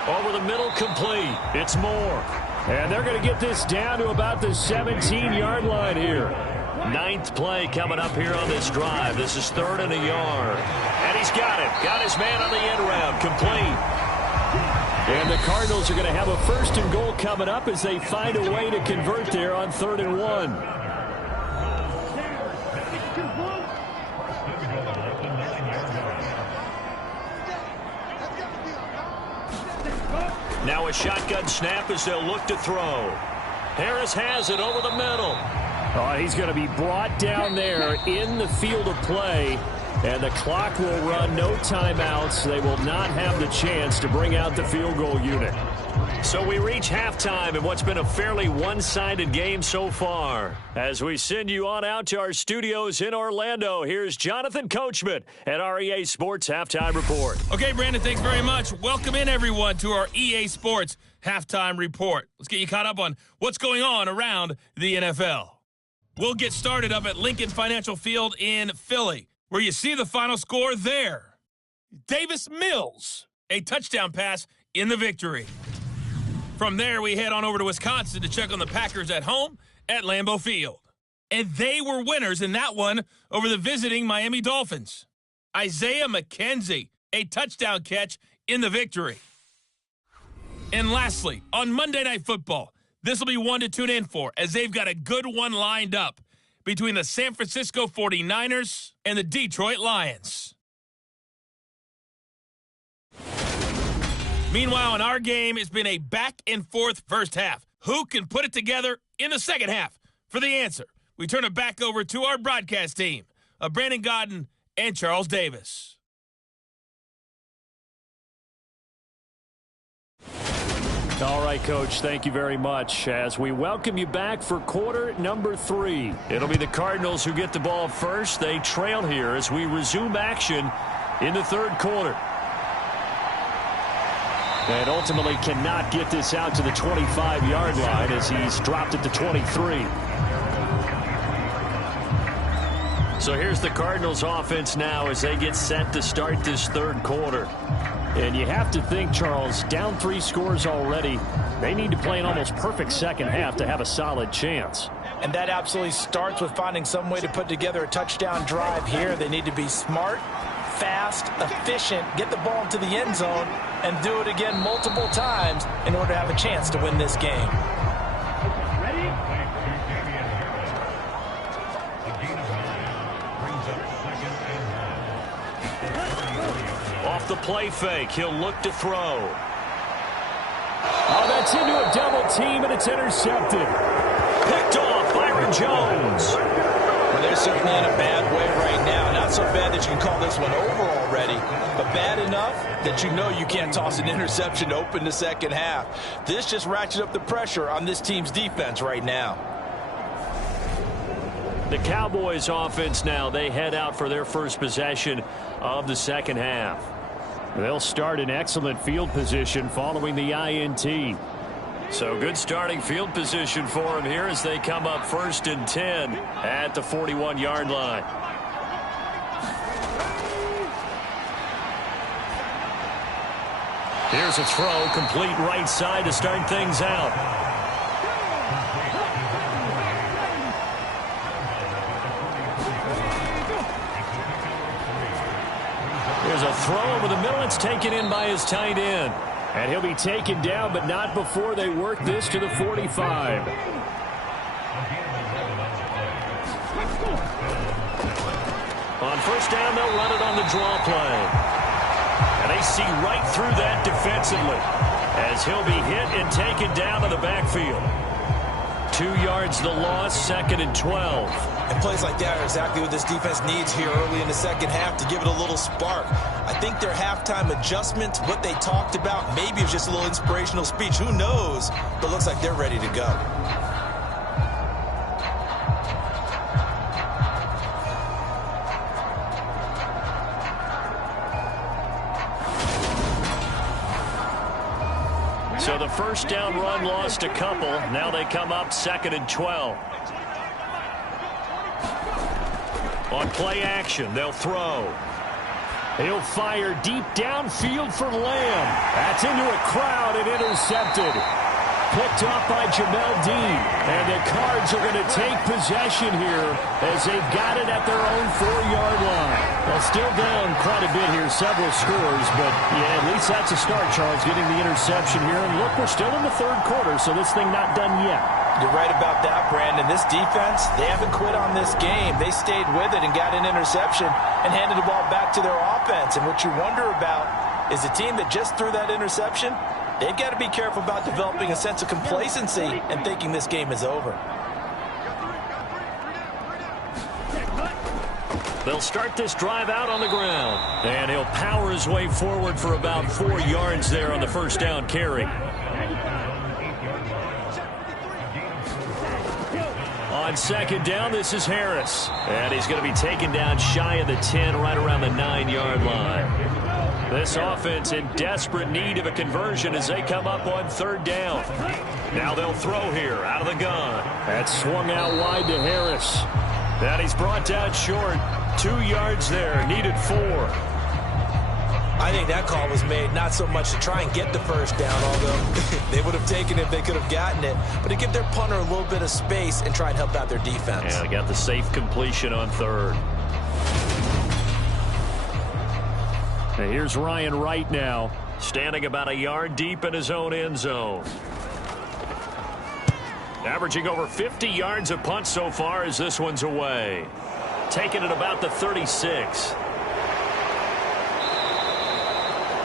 Over the middle, complete. It's Moore. And they're going to get this down to about the 17-yard line here. 9th play coming up here on this drive. This is 3rd and a yard. And he's got it. Got his man on the end round. Complete. And the Cardinals are going to have a 1st and goal coming up as they find a way to convert there on 3rd and 1. Now a shotgun snap as they'll look to throw. Harris has it over the middle. Oh, he's going to be brought down there in the field of play. And the clock will run, no timeouts. They will not have the chance to bring out the field goal unit. So we reach halftime in what's been a fairly one-sided game so far. As we send you on out to our studios in Orlando, here's Jonathan Coachman at our EA Sports Halftime Report. Okay, Brandon, thanks very much. Welcome in, everyone, to our EA Sports Halftime Report. Let's get you caught up on what's going on around the NFL. We'll get started up at Lincoln Financial Field in Philly, where you see the final score there. Davis Mills, a touchdown pass in the victory. From there, we head on over to Wisconsin to check on the Packers at home at Lambeau Field. And they were winners in that one over the visiting Miami Dolphins. Isaiah McKenzie, a touchdown catch in the victory. And lastly, on Monday Night Football, this will be one to tune in for, as they've got a good one lined up between the San Francisco 49ers and the Detroit Lions. Meanwhile, in our game, it's been a back-and-forth first half. Who can put it together in the second half? For the answer, we turn it back over to our broadcast team of Brandon Godden and Charles Davis. All right, Coach, thank you very much. As we welcome you back for quarter number 3. It'll be the Cardinals who get the ball first. They trail here as we resume action in the third quarter. And ultimately cannot get this out to the 25-yard line as he's dropped it to 23. So here's the Cardinals offense now as they get set to start this third quarter. And you have to think, Charles, down 3 scores already. They need to play an almost perfect second half to have a solid chance. And that absolutely starts with finding some way to put together a touchdown drive here. They need to be smart, fast, efficient, get the ball into the end zone, and do it again multiple times in order to have a chance to win this game. Off the play fake, he'll look to throw. Oh, that's into a double team, and it's intercepted. Picked off, Byron Jones. Well, they're certainly in a bad way right now. Not so bad that you can call this one over already, but bad enough that you know you can't toss an interception to open the second half. This just ratchets up the pressure on this team's defense right now. The Cowboys offense now, they head out for their first possession of the second half. They'll start in excellent field position following the INT. So good starting field position for them here as they come up 1st and 10 at the 41-yard line. Here's a throw, complete right side to start things out. There's a throw over the middle. It's taken in by his tight end. And he'll be taken down, but not before they work this to the 45. On first down, they'll run it on the draw play. And they see right through that defensively as he'll be hit and taken down to the backfield. 2 yards the loss, 2nd and 12. And plays like that are exactly what this defense needs here early in the second half to give it a little spark. I think their halftime adjustments, what they talked about, maybe it was just a little inspirational speech. Who knows? But it looks like they're ready to go. So the first down run lost a couple. Now they come up 2nd and 12. On play action, they'll throw. He'll fire deep downfield for Lamb. That's into a crowd and intercepted. Picked off by Jamel Dean. And the Cards are going to take possession here as they've got it at their own 4-yard line. Well, still down quite a bit here, several scores, but yeah, at least that's a start, Charles, getting the interception here. And look, we're still in the third quarter, so this thing not done yet. You're right about that, Brandon. This defense, they haven't quit on this game. They stayed with it and got an interception and handed the ball back to their offense. And what you wonder about is a team that just threw that interception, they've got to be careful about developing a sense of complacency and thinking this game is over. They'll start this drive out on the ground. And he'll power his way forward for about 4 yards there on the first down carry. On second down, this is Harris. And he's going to be taken down shy of the 10, right around the 9-yard line. This offense in desperate need of a conversion as they come up on 3rd down. Now they'll throw here out of the gun. That swung out wide to Harris. That he's brought down short. 2 yards there, needed 4. I think that call was made not so much to try and get the first down, although they would have taken it if they could have gotten it, but to give their punter a little bit of space and try and help out their defense. Yeah, they got the safe completion on 3rd. Now here's Ryan Wright now, standing about a yard deep in his own end zone. Averaging over 50 yards a punt so far as this one's away. Taking it about the 36.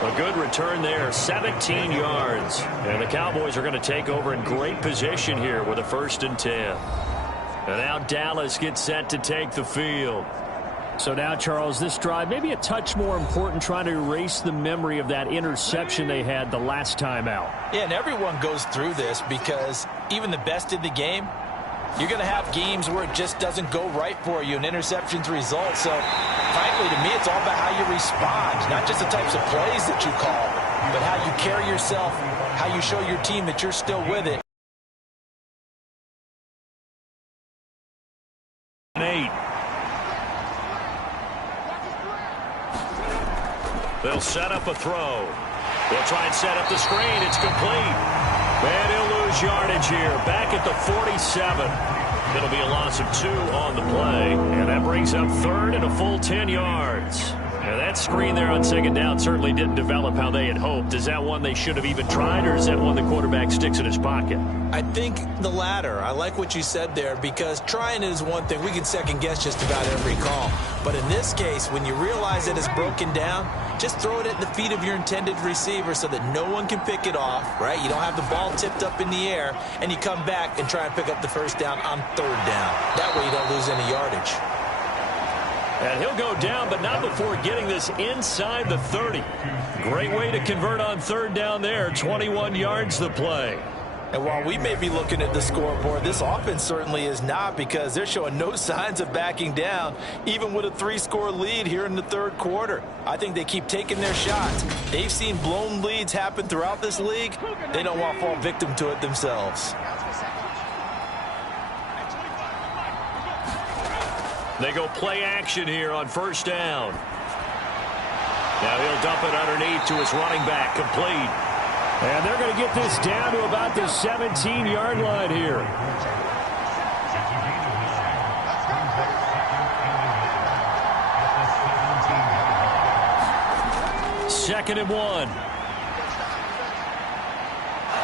A good return there, 17 yards. And the Cowboys are going to take over in great position here with a 1st and 10. And now Dallas gets set to take the field. So now, Charles, this drive maybe a touch more important, trying to erase the memory of that interception they had the last time out. Yeah, and everyone goes through this because even the best in the game, you're going to have games where it just doesn't go right for you, and interceptions result. So, frankly, to me, it's all about how you respond, not just the types of plays that you call, but how you carry yourself, how you show your team that you're still with it. 8. They'll set up a throw. They'll try and set up the screen. It's complete. And he'll lose yardage here. Back at the 47. It'll be a loss of 2 on the play. And that brings up third and a full 10 yards. Now that screen there on second down certainly didn't develop how they had hoped. Is that one they should have even tried, or is that one the quarterback sticks in his pocket? I think the latter. I like what you said there, because trying is one thing. We can second guess just about every call. But in this case, when you realize that it's broken down, just throw it at the feet of your intended receiver so that no one can pick it off, right? You don't have the ball tipped up in the air, and you come back and try and pick up the first down on third down. That way you don't lose any yardage. And he'll go down, but not before getting this inside the 30. Great way to convert on third down there. 21 yards the play. And while we may be looking at the scoreboard, this offense certainly is not, because they're showing no signs of backing down, even with a 3-score lead here in the third quarter. I think they keep taking their shots. They've seen blown leads happen throughout this league. They don't want to fall victim to it themselves. They go play action here on first down. Now he'll dump it underneath to his running back, complete. And they're going to get this down to about the 17-yard line here. Second and 1.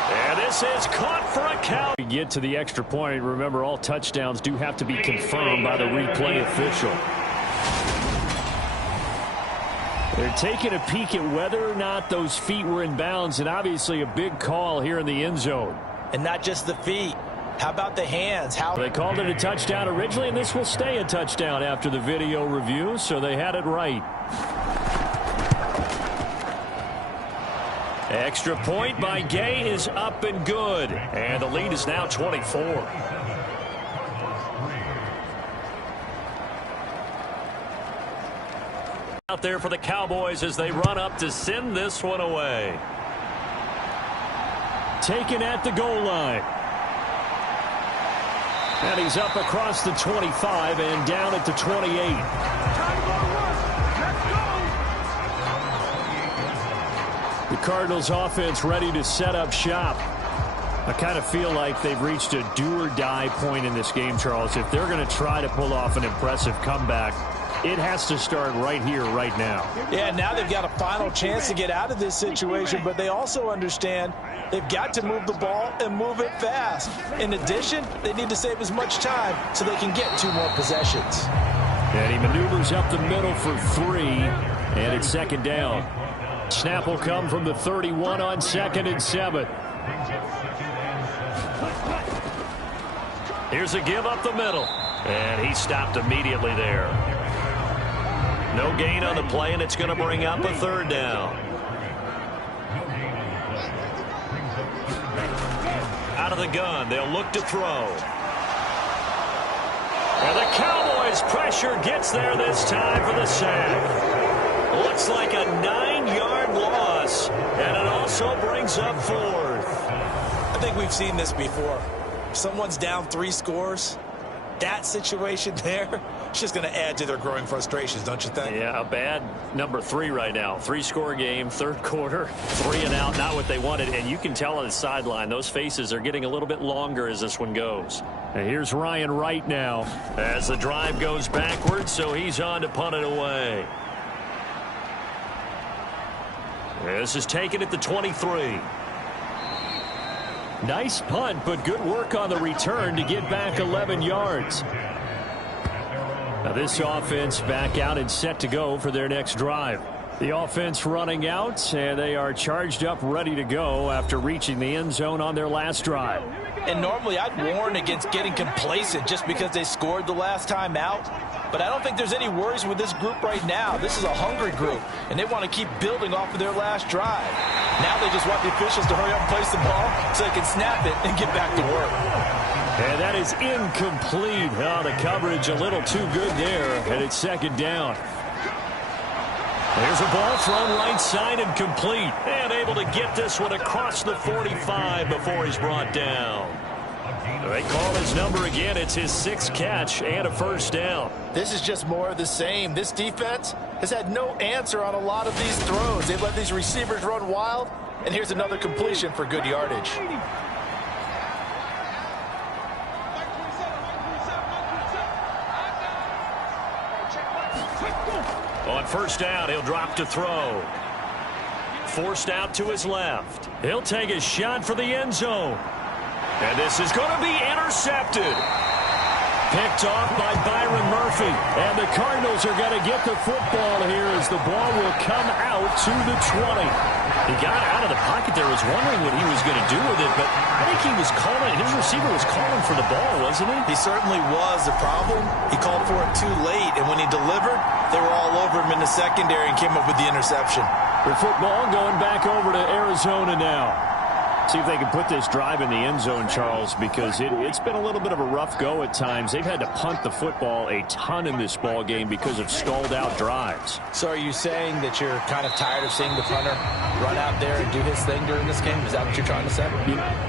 And this is caught for a count. We get to the extra point. Remember, all touchdowns do have to be confirmed by the replay official. They're taking a peek at whether or not those feet were in bounds, and obviously a big call here in the end zone. And not just the feet. How about the hands? They called it a touchdown originally, and this will stay a touchdown after the video review, so they had it right. Extra point by Gay is up and good. And the lead is now 24. Out there for the Cowboys as they run up to send this one away. Taken at the goal line. And he's up across the 25 and down at the 28. The Cardinals offense ready to set up shop. I kind of feel like they've reached a do-or-die point in this game, Charles. If they're going to try to pull off an impressive comeback, it has to start right here, right now. Yeah, now they've got a final chance to get out of this situation, but they also understand they've got to move the ball and move it fast. In addition, they need to save as much time so they can get 2 more possessions. And he maneuvers up the middle for 3, and it's second down. Snap will come from the 31 on 2nd and 7. Here's a give up the middle. And he stopped immediately there. No gain on the play, and it's going to bring up a third down. Out of the gun, they'll look to throw. And the Cowboys' pressure gets there this time for the sack. Looks like a 9-yard loss, and it also brings up 4th. I think we've seen this before. If someone's down 3 scores, that situation there, it's just going to add to their growing frustrations, don't you think? Yeah, a bad number 3 right now. 3-score game, third quarter, 3 and out, not what they wanted. And you can tell on the sideline, those faces are getting a little bit longer as this one goes. And here's Ryan Wright now. As the drive goes backwards, so he's on to punt it away. This is taken at the 23. Nice punt, but good work on the return to get back 11 yards. Now this offense back out and set to go for their next drive. The offense running out, and they are charged up, ready to go after reaching the end zone on their last drive. And normally I'd warn against getting complacent just because they scored the last time out. But I don't think there's any worries with this group right now. This is a hungry group, and they want to keep building off of their last drive. Now they just want the officials to hurry up and place the ball so they can snap it and get back to work. And that is incomplete. Oh, the coverage a little too good there, and it's second down. There's a ball thrown right side and complete. And able to get this one across the 45 before he's brought down. They call his number again. It's his 6th catch and a first down. This is just more of the same. This defense has had no answer on a lot of these throws. They've let these receivers run wild. And here's another completion for good yardage. On first down, he'll drop to throw. Forced out to his left. He'll take a shot for the end zone. And this is going to be intercepted. Picked off by Byron Murphy. And the Cardinals are going to get the football here as the ball will come out to the 20. He got out of the pocket there, was wondering what he was going to do with it, but I think he was calling, his receiver was calling for the ball, wasn't he? He certainly was. The problem, he called for it too late, and when he delivered, they were all over him in the secondary and came up with the interception. The football going back over to Arizona now. See if they can put this drive in the end zone, Charles, because it's been a little bit of a rough go at times. They've had to punt the football a ton in this ball game because of stalled-out drives. So are you saying that you're kind of tired of seeing the punter run out there and do his thing during this game? Is that what you're trying to say?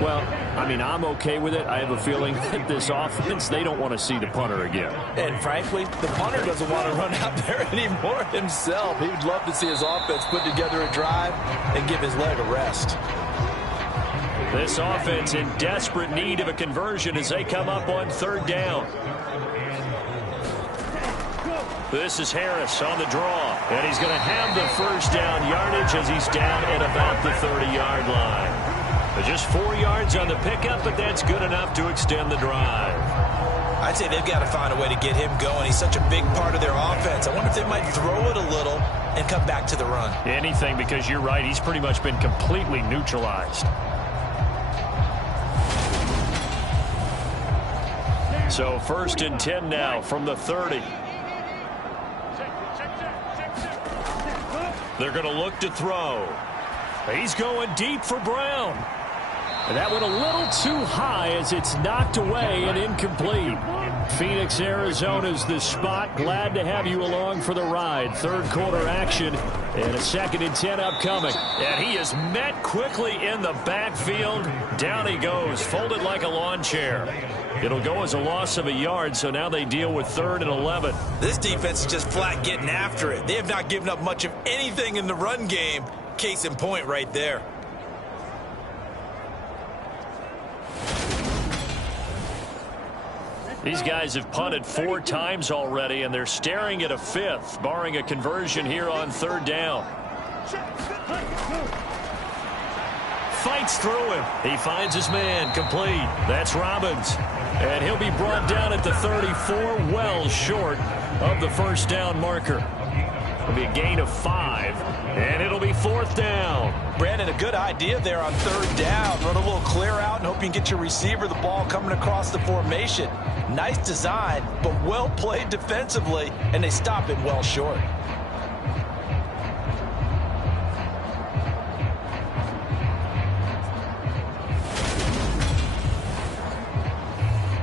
Well, I mean, I'm okay with it. I have a feeling that this offense, they don't want to see the punter again. And frankly, the punter doesn't want to run out there anymore himself. He would love to see his offense put together a drive and give his leg a rest. This offense in desperate need of a conversion as they come up on third down. This is Harris on the draw, and he's going to have the first down yardage as he's down at about the 30-yard line. Just 4 yards on the pickup, but that's good enough to extend the drive. I'd say they've got to find a way to get him going. He's such a big part of their offense. I wonder if they might throw it a little and come back to the run. Anything, because you're right, he's pretty much been completely neutralized. So 1st and 10 now from the 30. They're going to look to throw. He's going deep for Brown. And that went a little too high as it's knocked away and incomplete. Phoenix, Arizona's the spot. Glad to have you along for the ride. Third quarter action and a 2nd and 10 upcoming. And he is met quickly in the backfield. Down he goes, folded like a lawn chair. It'll go as a loss of a yard, so now they deal with 3rd and 11. This defense is just flat getting after it. They have not given up much of anything in the run game. Case in point right there. These guys have punted 4 times already, and they're staring at a 5th, barring a conversion here on 3rd down. Fights through him. He finds his man, complete. That's Robbins. And he'll be brought down at the 34, well short of the first down marker. It'll be a gain of 5, and it'll be 4th down. Brandon, a good idea there on 3rd down. Run a little clear out and hope you can get your receiver the ball coming across the formation. Nice design, but well played defensively, and they stop it well short.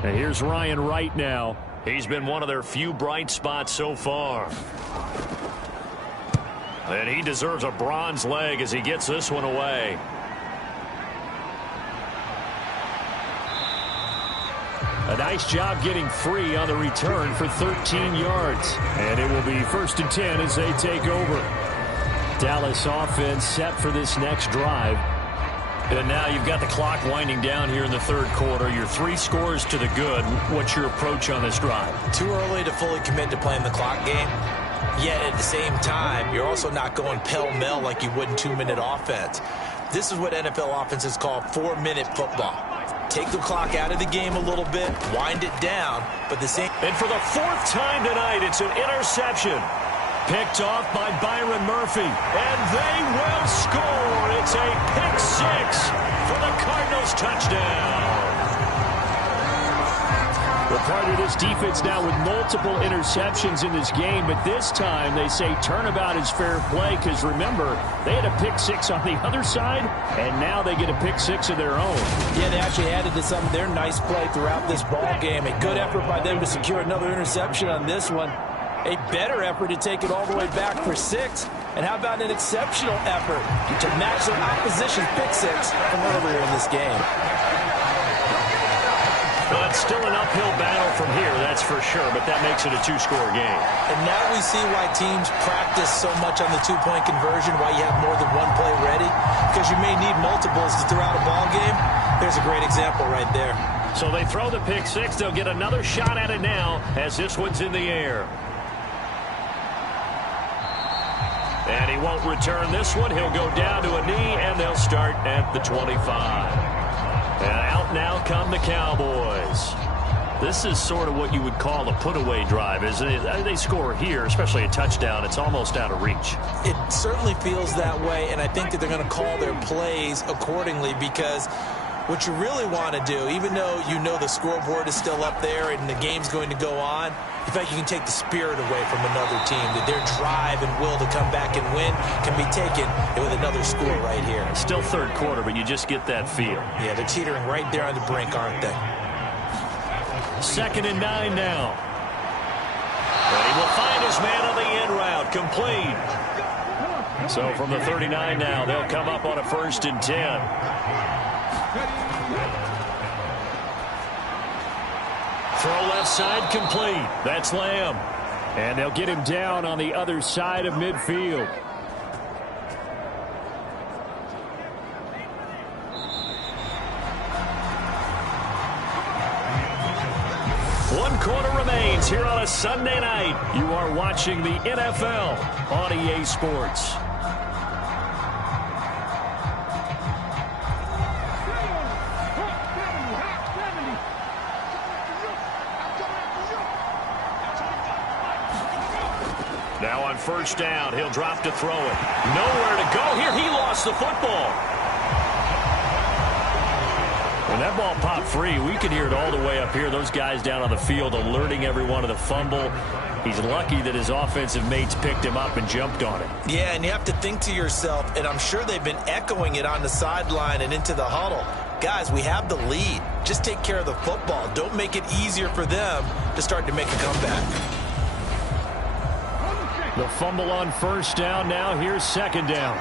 And here's Ryan Wright now. He's been one of their few bright spots so far. And he deserves a bronze leg as he gets this one away. A nice job getting free on the return for 13 yards. And it will be 1st and 10 as they take over. Dallas offense set for this next drive. And now you've got the clock winding down here in the 3rd quarter. You're 3 scores to the good. What's your approach on this drive? Too early to fully commit to playing the clock game. Yet at the same time, you're also not going pell-mell like you would in 2-minute offense. This is what NFL offenses call 4-minute football. Take the clock out of the game a little bit, wind it down, but the same. And for the 4th time tonight, it's an interception. Picked off by Byron Murphy. And they will score. It's a pick six for the Cardinals touchdown. Well, part of this defense now with multiple interceptions in this game, but this time they say turnabout is fair play because, remember, they had a pick six on the other side, and now they get a pick six of their own. Yeah, they actually added to some of their nice play throughout this ball game. A good effort by them to secure another interception on this one. A better effort to take it all the way back for six. And how about an exceptional effort to match their opposition's pick six from earlier in this game? But still an uphill battle from here, that's for sure, but that makes it a two-score game. And now we see why teams practice so much on the two-point conversion, why you have more than one play ready, because you may need multiples throughout a ball game. There's a great example right there. So they throw the pick six. They'll get another shot at it now as this one's in the air. And he won't return this one. He'll go down to a knee, and they'll start at the 25. And out now come the Cowboys. This is sort of what you would call a put-away drive, isn't it? They score here, especially a touchdown. It's almost out of reach. It certainly feels that way, and I think that they're going to call their plays accordingly because what you really want to do, even though you know the scoreboard is still up there and the game's going to go on, in fact, you can take the spirit away from another team, that their drive and will to come back and win can be taken with another score right here. Still third quarter, but you just get that feel. Yeah, they're teetering right there on the brink, aren't they? 2nd and 9 now. And he will find his man on the in route, complete. So from the 39 now, they'll come up on a 1st and 10. Throw left side complete. That's Lamb. And they'll get him down on the other side of midfield. One quarter remains here on a Sunday night. You are watching the NFL on EA Sports. Now on 1st down, he'll drop to throw it. Nowhere to go here. He lost the football. When that ball popped free, we could hear it all the way up here. Those guys down on the field alerting everyone of the fumble. He's lucky that his offensive mates picked him up and jumped on it. Yeah, and you have to think to yourself, and I'm sure they've been echoing it on the sideline and into the huddle. Guys, we have the lead. Just take care of the football. Don't make it easier for them to start to make a comeback. The fumble on 1st down. Now here's 2nd down.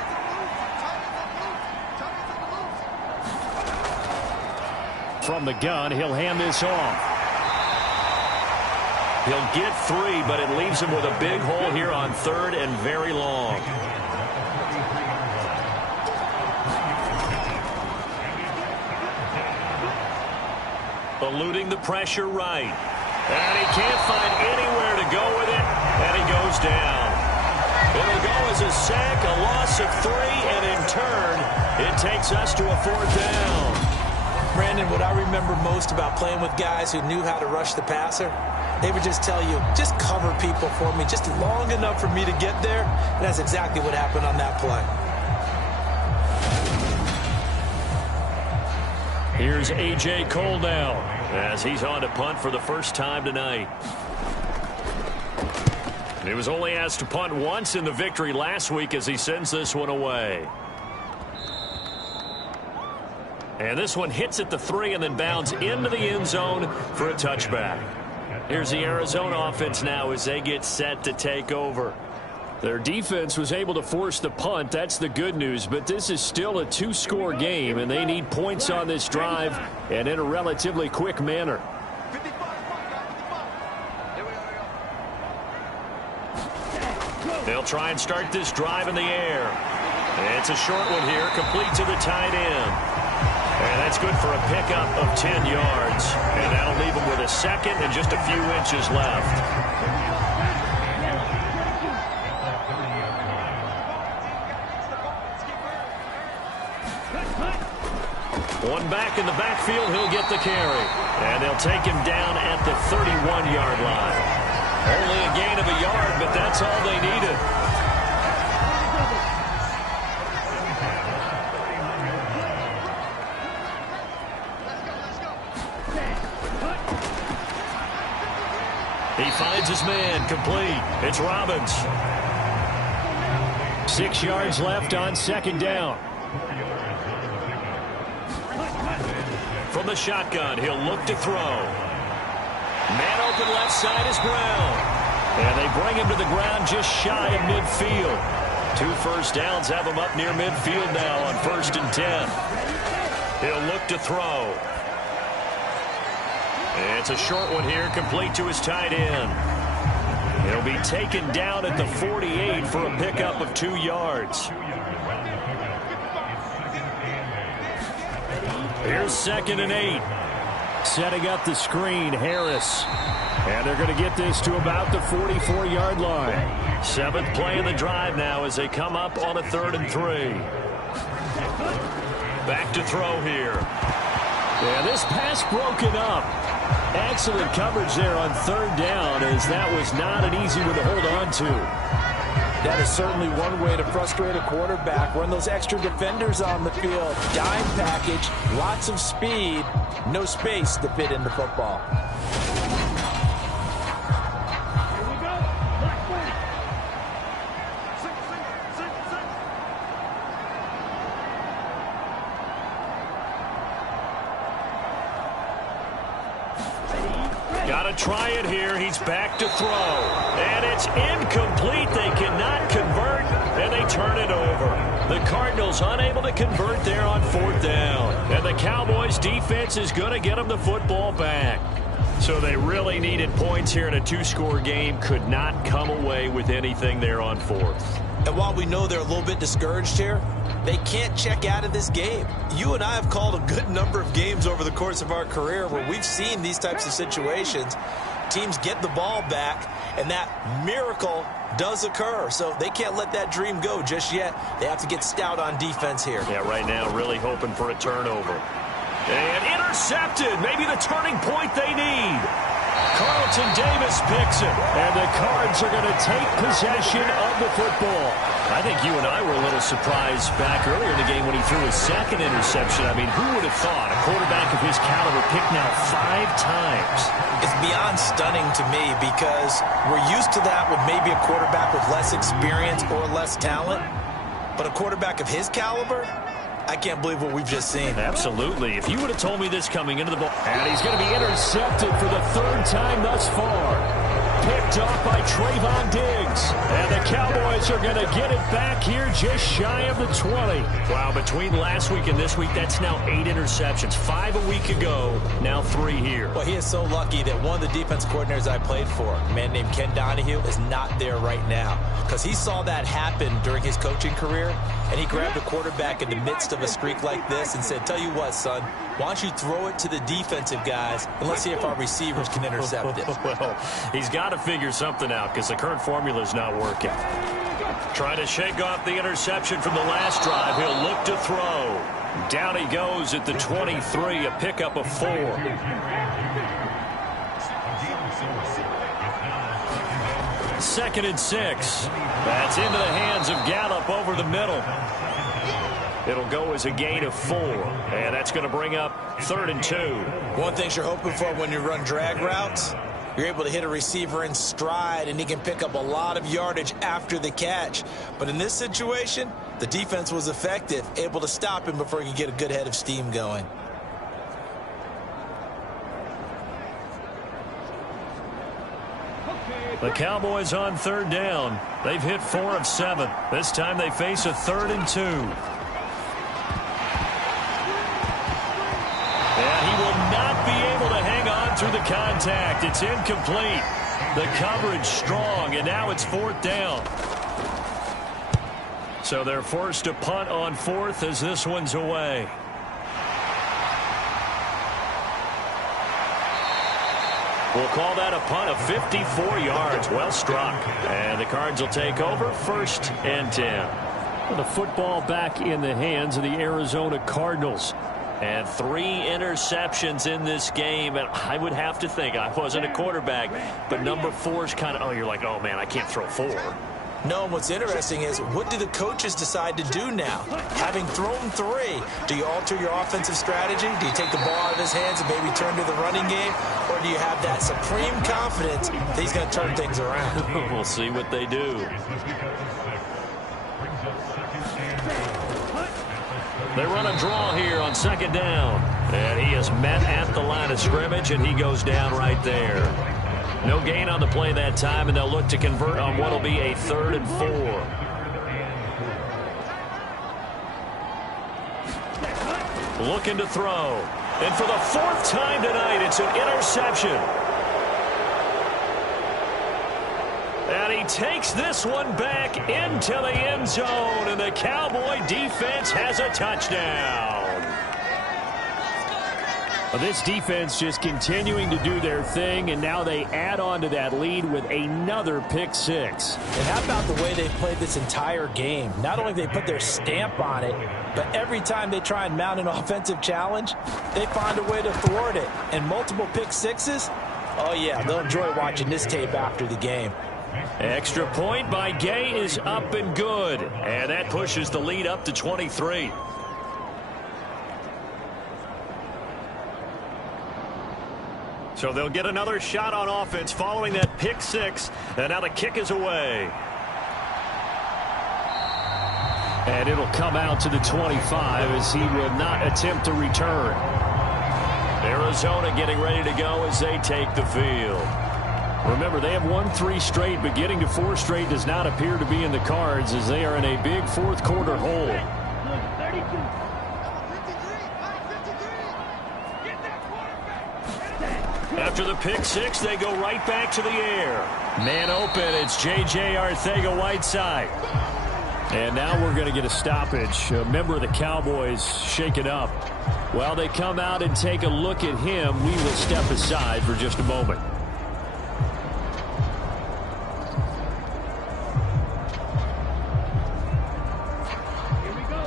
From the gun, he'll hand this off. He'll get 3, but it leaves him with a big hole here on 3rd and very long. Eluding the pressure right. And he can't find anywhere to go with it, and he goes down. It'll go as a sack, a loss of 3, and in turn, it takes us to a 4th down. Brandon, what I remember most about playing with guys who knew how to rush the passer, they would just tell you, just cover people for me, just long enough for me to get there, and that's exactly what happened on that play. Here's A.J. Cole now, as he's on to punt for the first time tonight. He was only asked to punt once in the victory last week as he sends this one away. And this one hits at the 3 and then bounds into the end zone for a touchback. Here's the Arizona offense now as they get set to take over. Their defense was able to force the punt. That's the good news. But this is still a 2-score game, and they need points on this drive and in a relatively quick manner. They'll try and start this drive in the air. It's a short one here, complete to the tight end. And that's good for a pickup of 10 yards. And that'll leave him with a 2nd and just a few inches left. One back in the backfield, he'll get the carry. And they'll take him down at the 31-yard line. Only a gain of a yard, but that's all they needed. He finds his man, complete. It's Robbins. 6 yards left on second down. From the shotgun, he'll look to throw. Man open left side is Brown. And they bring him to the ground just shy of midfield. 2 first downs have him up near midfield now on 1st and 10. He'll look to throw. It's a short one here, complete to his tight end. He'll be taken down at the 48 for a pickup of 2 yards. Here's 2nd and 8. Setting up the screen, Harris. And they're going to get this to about the 44-yard line. 7th play of the drive now as they come up on a 3rd and 3. Back to throw here. Yeah, this pass broken up. Excellent coverage there on 3rd down, as that was not an easy one to hold on to. That is certainly one way to frustrate a quarterback. Run those extra defenders on the field. Dime package, lots of speed, no space to fit into football. Got to try it here. He's back to throw. And it's incomplete. They cannot convert, and they turn it over. The Cardinals unable to convert there on 4th down. And the Cowboys defense is going to get them the football back. So they really needed points here in a 2-score game. Could not come away with anything there on 4th. And while we know they're a little bit discouraged here, they can't check out of this game. You and I have called a good number of games over the course of our career where we've seen these types of situations. Teams get the ball back, and that miracle does occur. So they can't let that dream go just yet. They have to get stout on defense here. Yeah, right now really hoping for a turnover. And intercepted. Maybe the turning point they need. Carlton Davis picks it. And the Cards are going to take possession of the football. I think you and I were a little surprised back earlier in the game when he threw his 2nd interception. I mean, who would have thought a quarterback of his caliber picked now 5 times? It's beyond stunning to me because we're used to that with maybe a quarterback with less experience or less talent. But a quarterback of his caliber, I can't believe what we've just seen. Absolutely. If you would have told me this coming into the ball. And he's going to be intercepted for the 3rd time thus far. Picked off by Trayvon Diggs. And the Cowboys are going to get it back here just shy of the 20. Wow, between last week and this week, that's now 8 interceptions. 5 a week ago, now 3 here. Well, he is so lucky that one of the defense coordinators I played for, a man named Ken Donahue, is not there right now. Because he saw that happen during his coaching career, and he grabbed a quarterback in the midst of a streak like this and said, tell you what, son, why don't you throw it to the defensive guys, and let's see if our receivers can intercept it. Well, he's got to figure something out because the current formula is not working. Trying to shake off the interception from the last drive. He'll look to throw. Down he goes at the 23, a pickup of 4. 2nd and 6. That's into the hands of Gallup over the middle. It'll go as a gain of 4, and that's going to bring up 3rd and 2. One thing you're hoping for when you run drag routes, you're able to hit a receiver in stride, and he can pick up a lot of yardage after the catch. But in this situation, the defense was effective, able to stop him before he could get a good head of steam going. The Cowboys on 3rd down. They've hit 4 of 7. This time they face a 3rd and 2. And he will not be able to hang on through the contact. It's incomplete. The coverage strong, and now it's 4th down. So they're forced to punt on 4th as this one's away. We'll call that a punt of 54 yards. Well struck. And the Cards will take over 1st and 10. The football back in the hands of the Arizona Cardinals. And 3 interceptions in this game. And I would have to think, I wasn't a quarterback, but number 4 is kind of, you're like, oh, man, I can't throw 4. No, and what's interesting is, what do the coaches decide to do now? Having thrown 3, do you alter your offensive strategy? Do you take the ball out of his hands and maybe turn to the running game? Or do you have that supreme confidence that he's going to turn things around? We'll see what they do. They run a draw here on 2nd down. And he is met at the line of scrimmage, and he goes down right there. No gain on the play that time, and they'll look to convert on what will be a 3rd and 4. Looking to throw. And for the 4th time tonight, it's an interception. And he takes this one back into the end zone, and the Cowboy defense has a touchdown. This defense just continuing to do their thing, and now they add on to that lead with another pick 6. And how about the way they've played this entire game? Not only have they put their stamp on it, but every time they try and mount an offensive challenge, they find a way to thwart it. And multiple pick 6s, oh yeah, they'll enjoy watching this tape after the game. Extra point by Gay is up and good. And that pushes the lead up to 23. So they'll get another shot on offense following that pick 6. And now the kick is away. And it'll come out to the 25 as he will not attempt to return. Arizona getting ready to go as they take the field. Remember, they have won 3 straight, but getting to 4 straight does not appear to be in the cards as they are in a big 4th quarter hole. After the pick 6, they go right back to the air. Man open, it's J.J. Arcega-Whiteside. And now we're going to get a stoppage. A member of the Cowboys shaken up. While they come out and take a look at him, we will step aside for just a moment.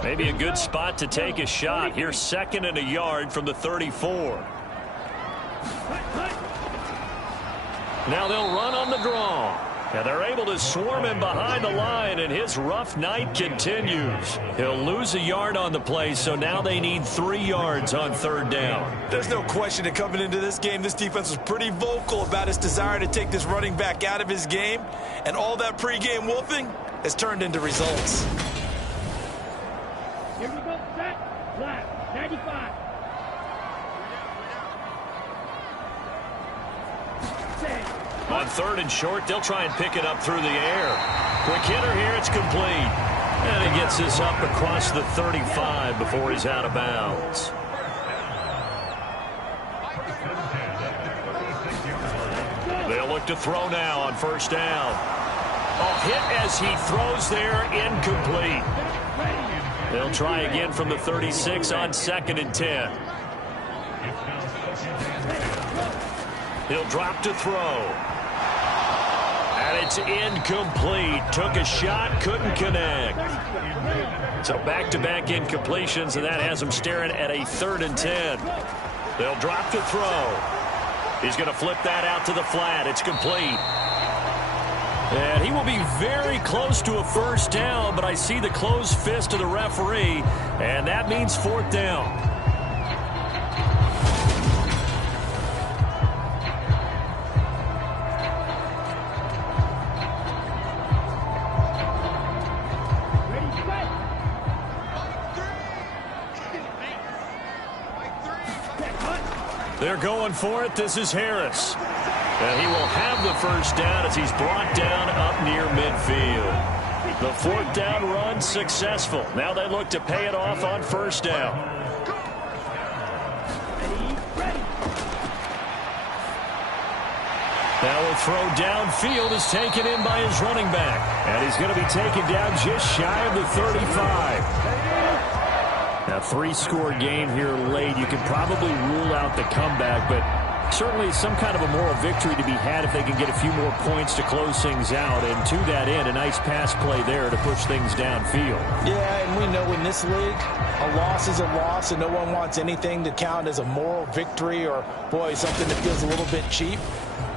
Maybe a good spot to take a shot. Here's 2nd and a yard from the 34. Now they'll run on the draw. And they're able to swarm him behind the line, and his rough night continues. He'll lose a yard on the play, so now they need 3 yards on 3rd down. There's no question that coming into this game, this defense was pretty vocal about its desire to take this running back out of his game. And all that pregame wolfing has turned into results. Here we go, set, left, 95. On 3rd and short, they'll try and pick it up through the air. Quick hitter here, it's complete. And he gets this up across the 35 before he's out of bounds. They'll look to throw now on 1st down. A hit as he throws there, incomplete. They'll try again from the 36 on 2nd and 10. He'll drop to throw. And it's incomplete. Took a shot, couldn't connect. So back-to-back incompletions, and that has him staring at a 3rd and 10. They'll drop to throw. He's going to flip that out to the flat. It's complete. And he will be very close to a 1st down, but I see the closed fist of the referee, and that means 4th down. They're going for it. This is Harris. And he will have the 1st down as he's brought down up near midfield. The 4th down run successful. Now they look to pay it off on 1st down. Now a throw downfield is taken in by his running back. And he's going to be taken down just shy of the 35. A 3-score game here late. You could probably rule out the comeback, but Certainly some kind of a moral victory to be had if they can get a few more points to close things out. And to that end, a nice pass play there to push things downfield. Yeah, and we know in this league, a loss is a loss, and no one wants anything to count as a moral victory or, boy, something that feels a little bit cheap.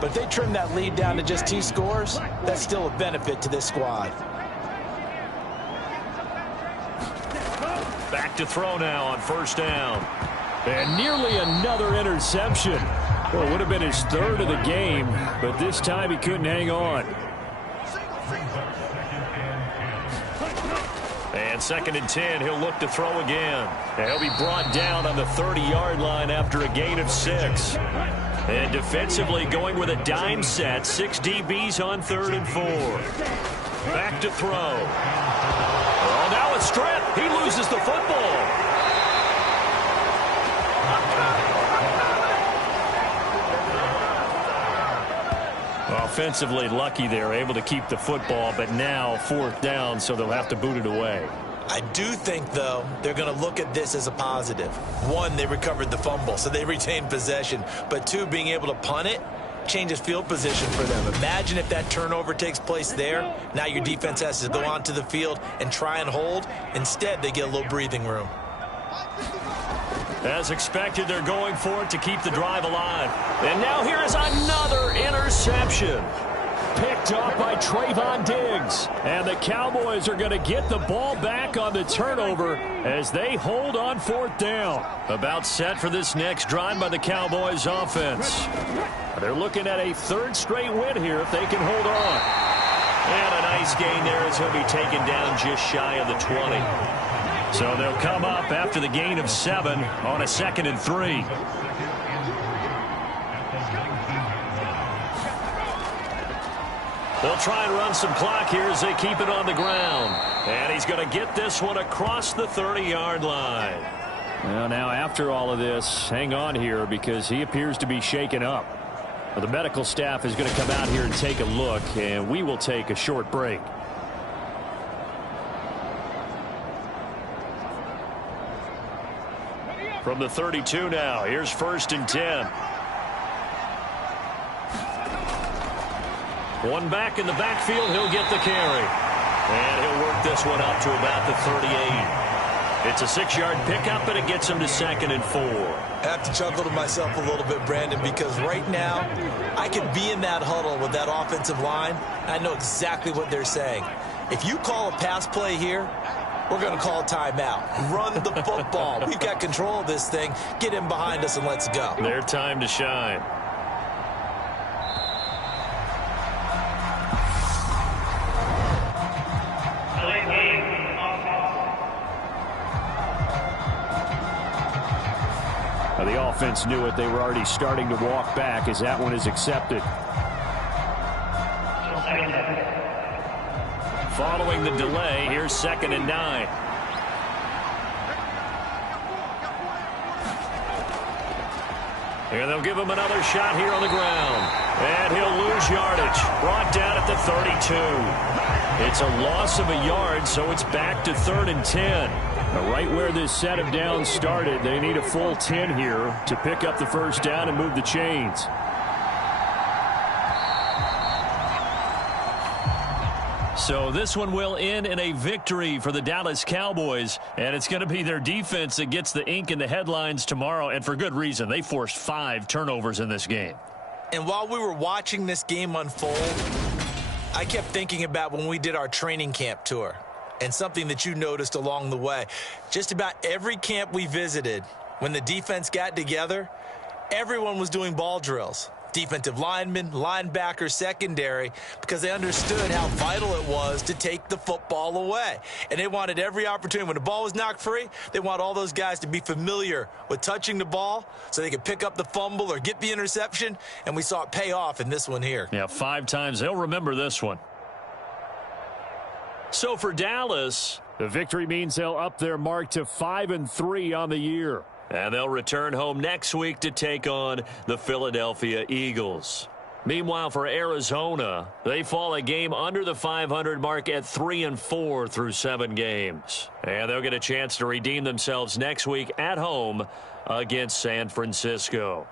But if they trim that lead down to just 2 scores, that's still a benefit to this squad. Back to throw now on first down. And nearly another interception. Well, it would have been his 3rd of the game, but this time he couldn't hang on. And 2nd and 10, he'll look to throw again. And he'll be brought down on the 30-yard line after a gain of 6. And defensively going with a dime set, 6 DBs on 3rd and 4. Back to throw. Oh, now a strip. He loses the football. Offensively lucky there, able to keep the football, but now 4th down, so they'll have to boot it away. I do think, though, they're going to look at this as a positive. 1, they recovered the fumble, so they retained possession. But 2, being able to punt it changes field position for them. Imagine if that turnover takes place there. Now your defense has to go onto the field and try and hold. Instead, they get a little breathing room. As expected, they're going for it to keep the drive alive. And now here is another interception. Picked off by Trayvon Diggs. And the Cowboys are going to get the ball back on the turnover as they hold on 4th down. About set for this next drive by the Cowboys offense. They're looking at a 3rd straight win here if they can hold on. And a nice gain there as he'll be taken down just shy of the 20. So they'll come up after the gain of 7 on a 2nd and 3. They'll try and run some clock here as they keep it on the ground. And he's going to get this one across the 30-yard line. Well, now after all of this, hang on here because he appears to be shaken up. Well, the medical staff is going to come out here and take a look, and we will take a short break. From the 32 now, here's 1st and 10. One back in the backfield, he'll get the carry. And he'll work this one out to about the 38. It's a 6-yard pickup, and it gets him to 2nd and 4. I have to chuckle to myself a little bit, Brandon, because right now I could be in that huddle with that offensive line. I know exactly what they're saying. If you call a pass play here, we're going to call a timeout. Run the football. We've got control of this thing. Get in behind us and let's go. Their time to shine. The offense knew it. They were already starting to walk back as that one is accepted. Following the delay, here's 2nd and 9. And they'll give him another shot here on the ground. And he'll lose yardage. Brought down at the 32. It's a loss of a yard, so it's back to 3rd and 10. Right where this set of downs started, they need a full 10 here to pick up the 1st down and move the chains. So this one will end in a victory for the Dallas Cowboys, and it's going to be their defense that gets the ink in the headlines tomorrow, and for good reason. They forced 5 turnovers in this game. And while we were watching this game unfold, I kept thinking about when we did our training camp tour and something that you noticed along the way. Just about every camp we visited, when the defense got together, everyone was doing ball drills. Defensive linemen, linebackers, secondary, because they understood how vital it was to take the football away. And they wanted every opportunity. When the ball was knocked free, they want all those guys to be familiar with touching the ball so they could pick up the fumble or get the interception. And we saw it pay off in this one here. Yeah, 5 times. They'll remember this one. So for Dallas, the victory means they'll up their mark to 5-3 on the year. And they'll return home next week to take on the Philadelphia Eagles. Meanwhile, for Arizona, they fall a game under the 500 mark at 3-4 through 7 games. And they'll get a chance to redeem themselves next week at home against San Francisco.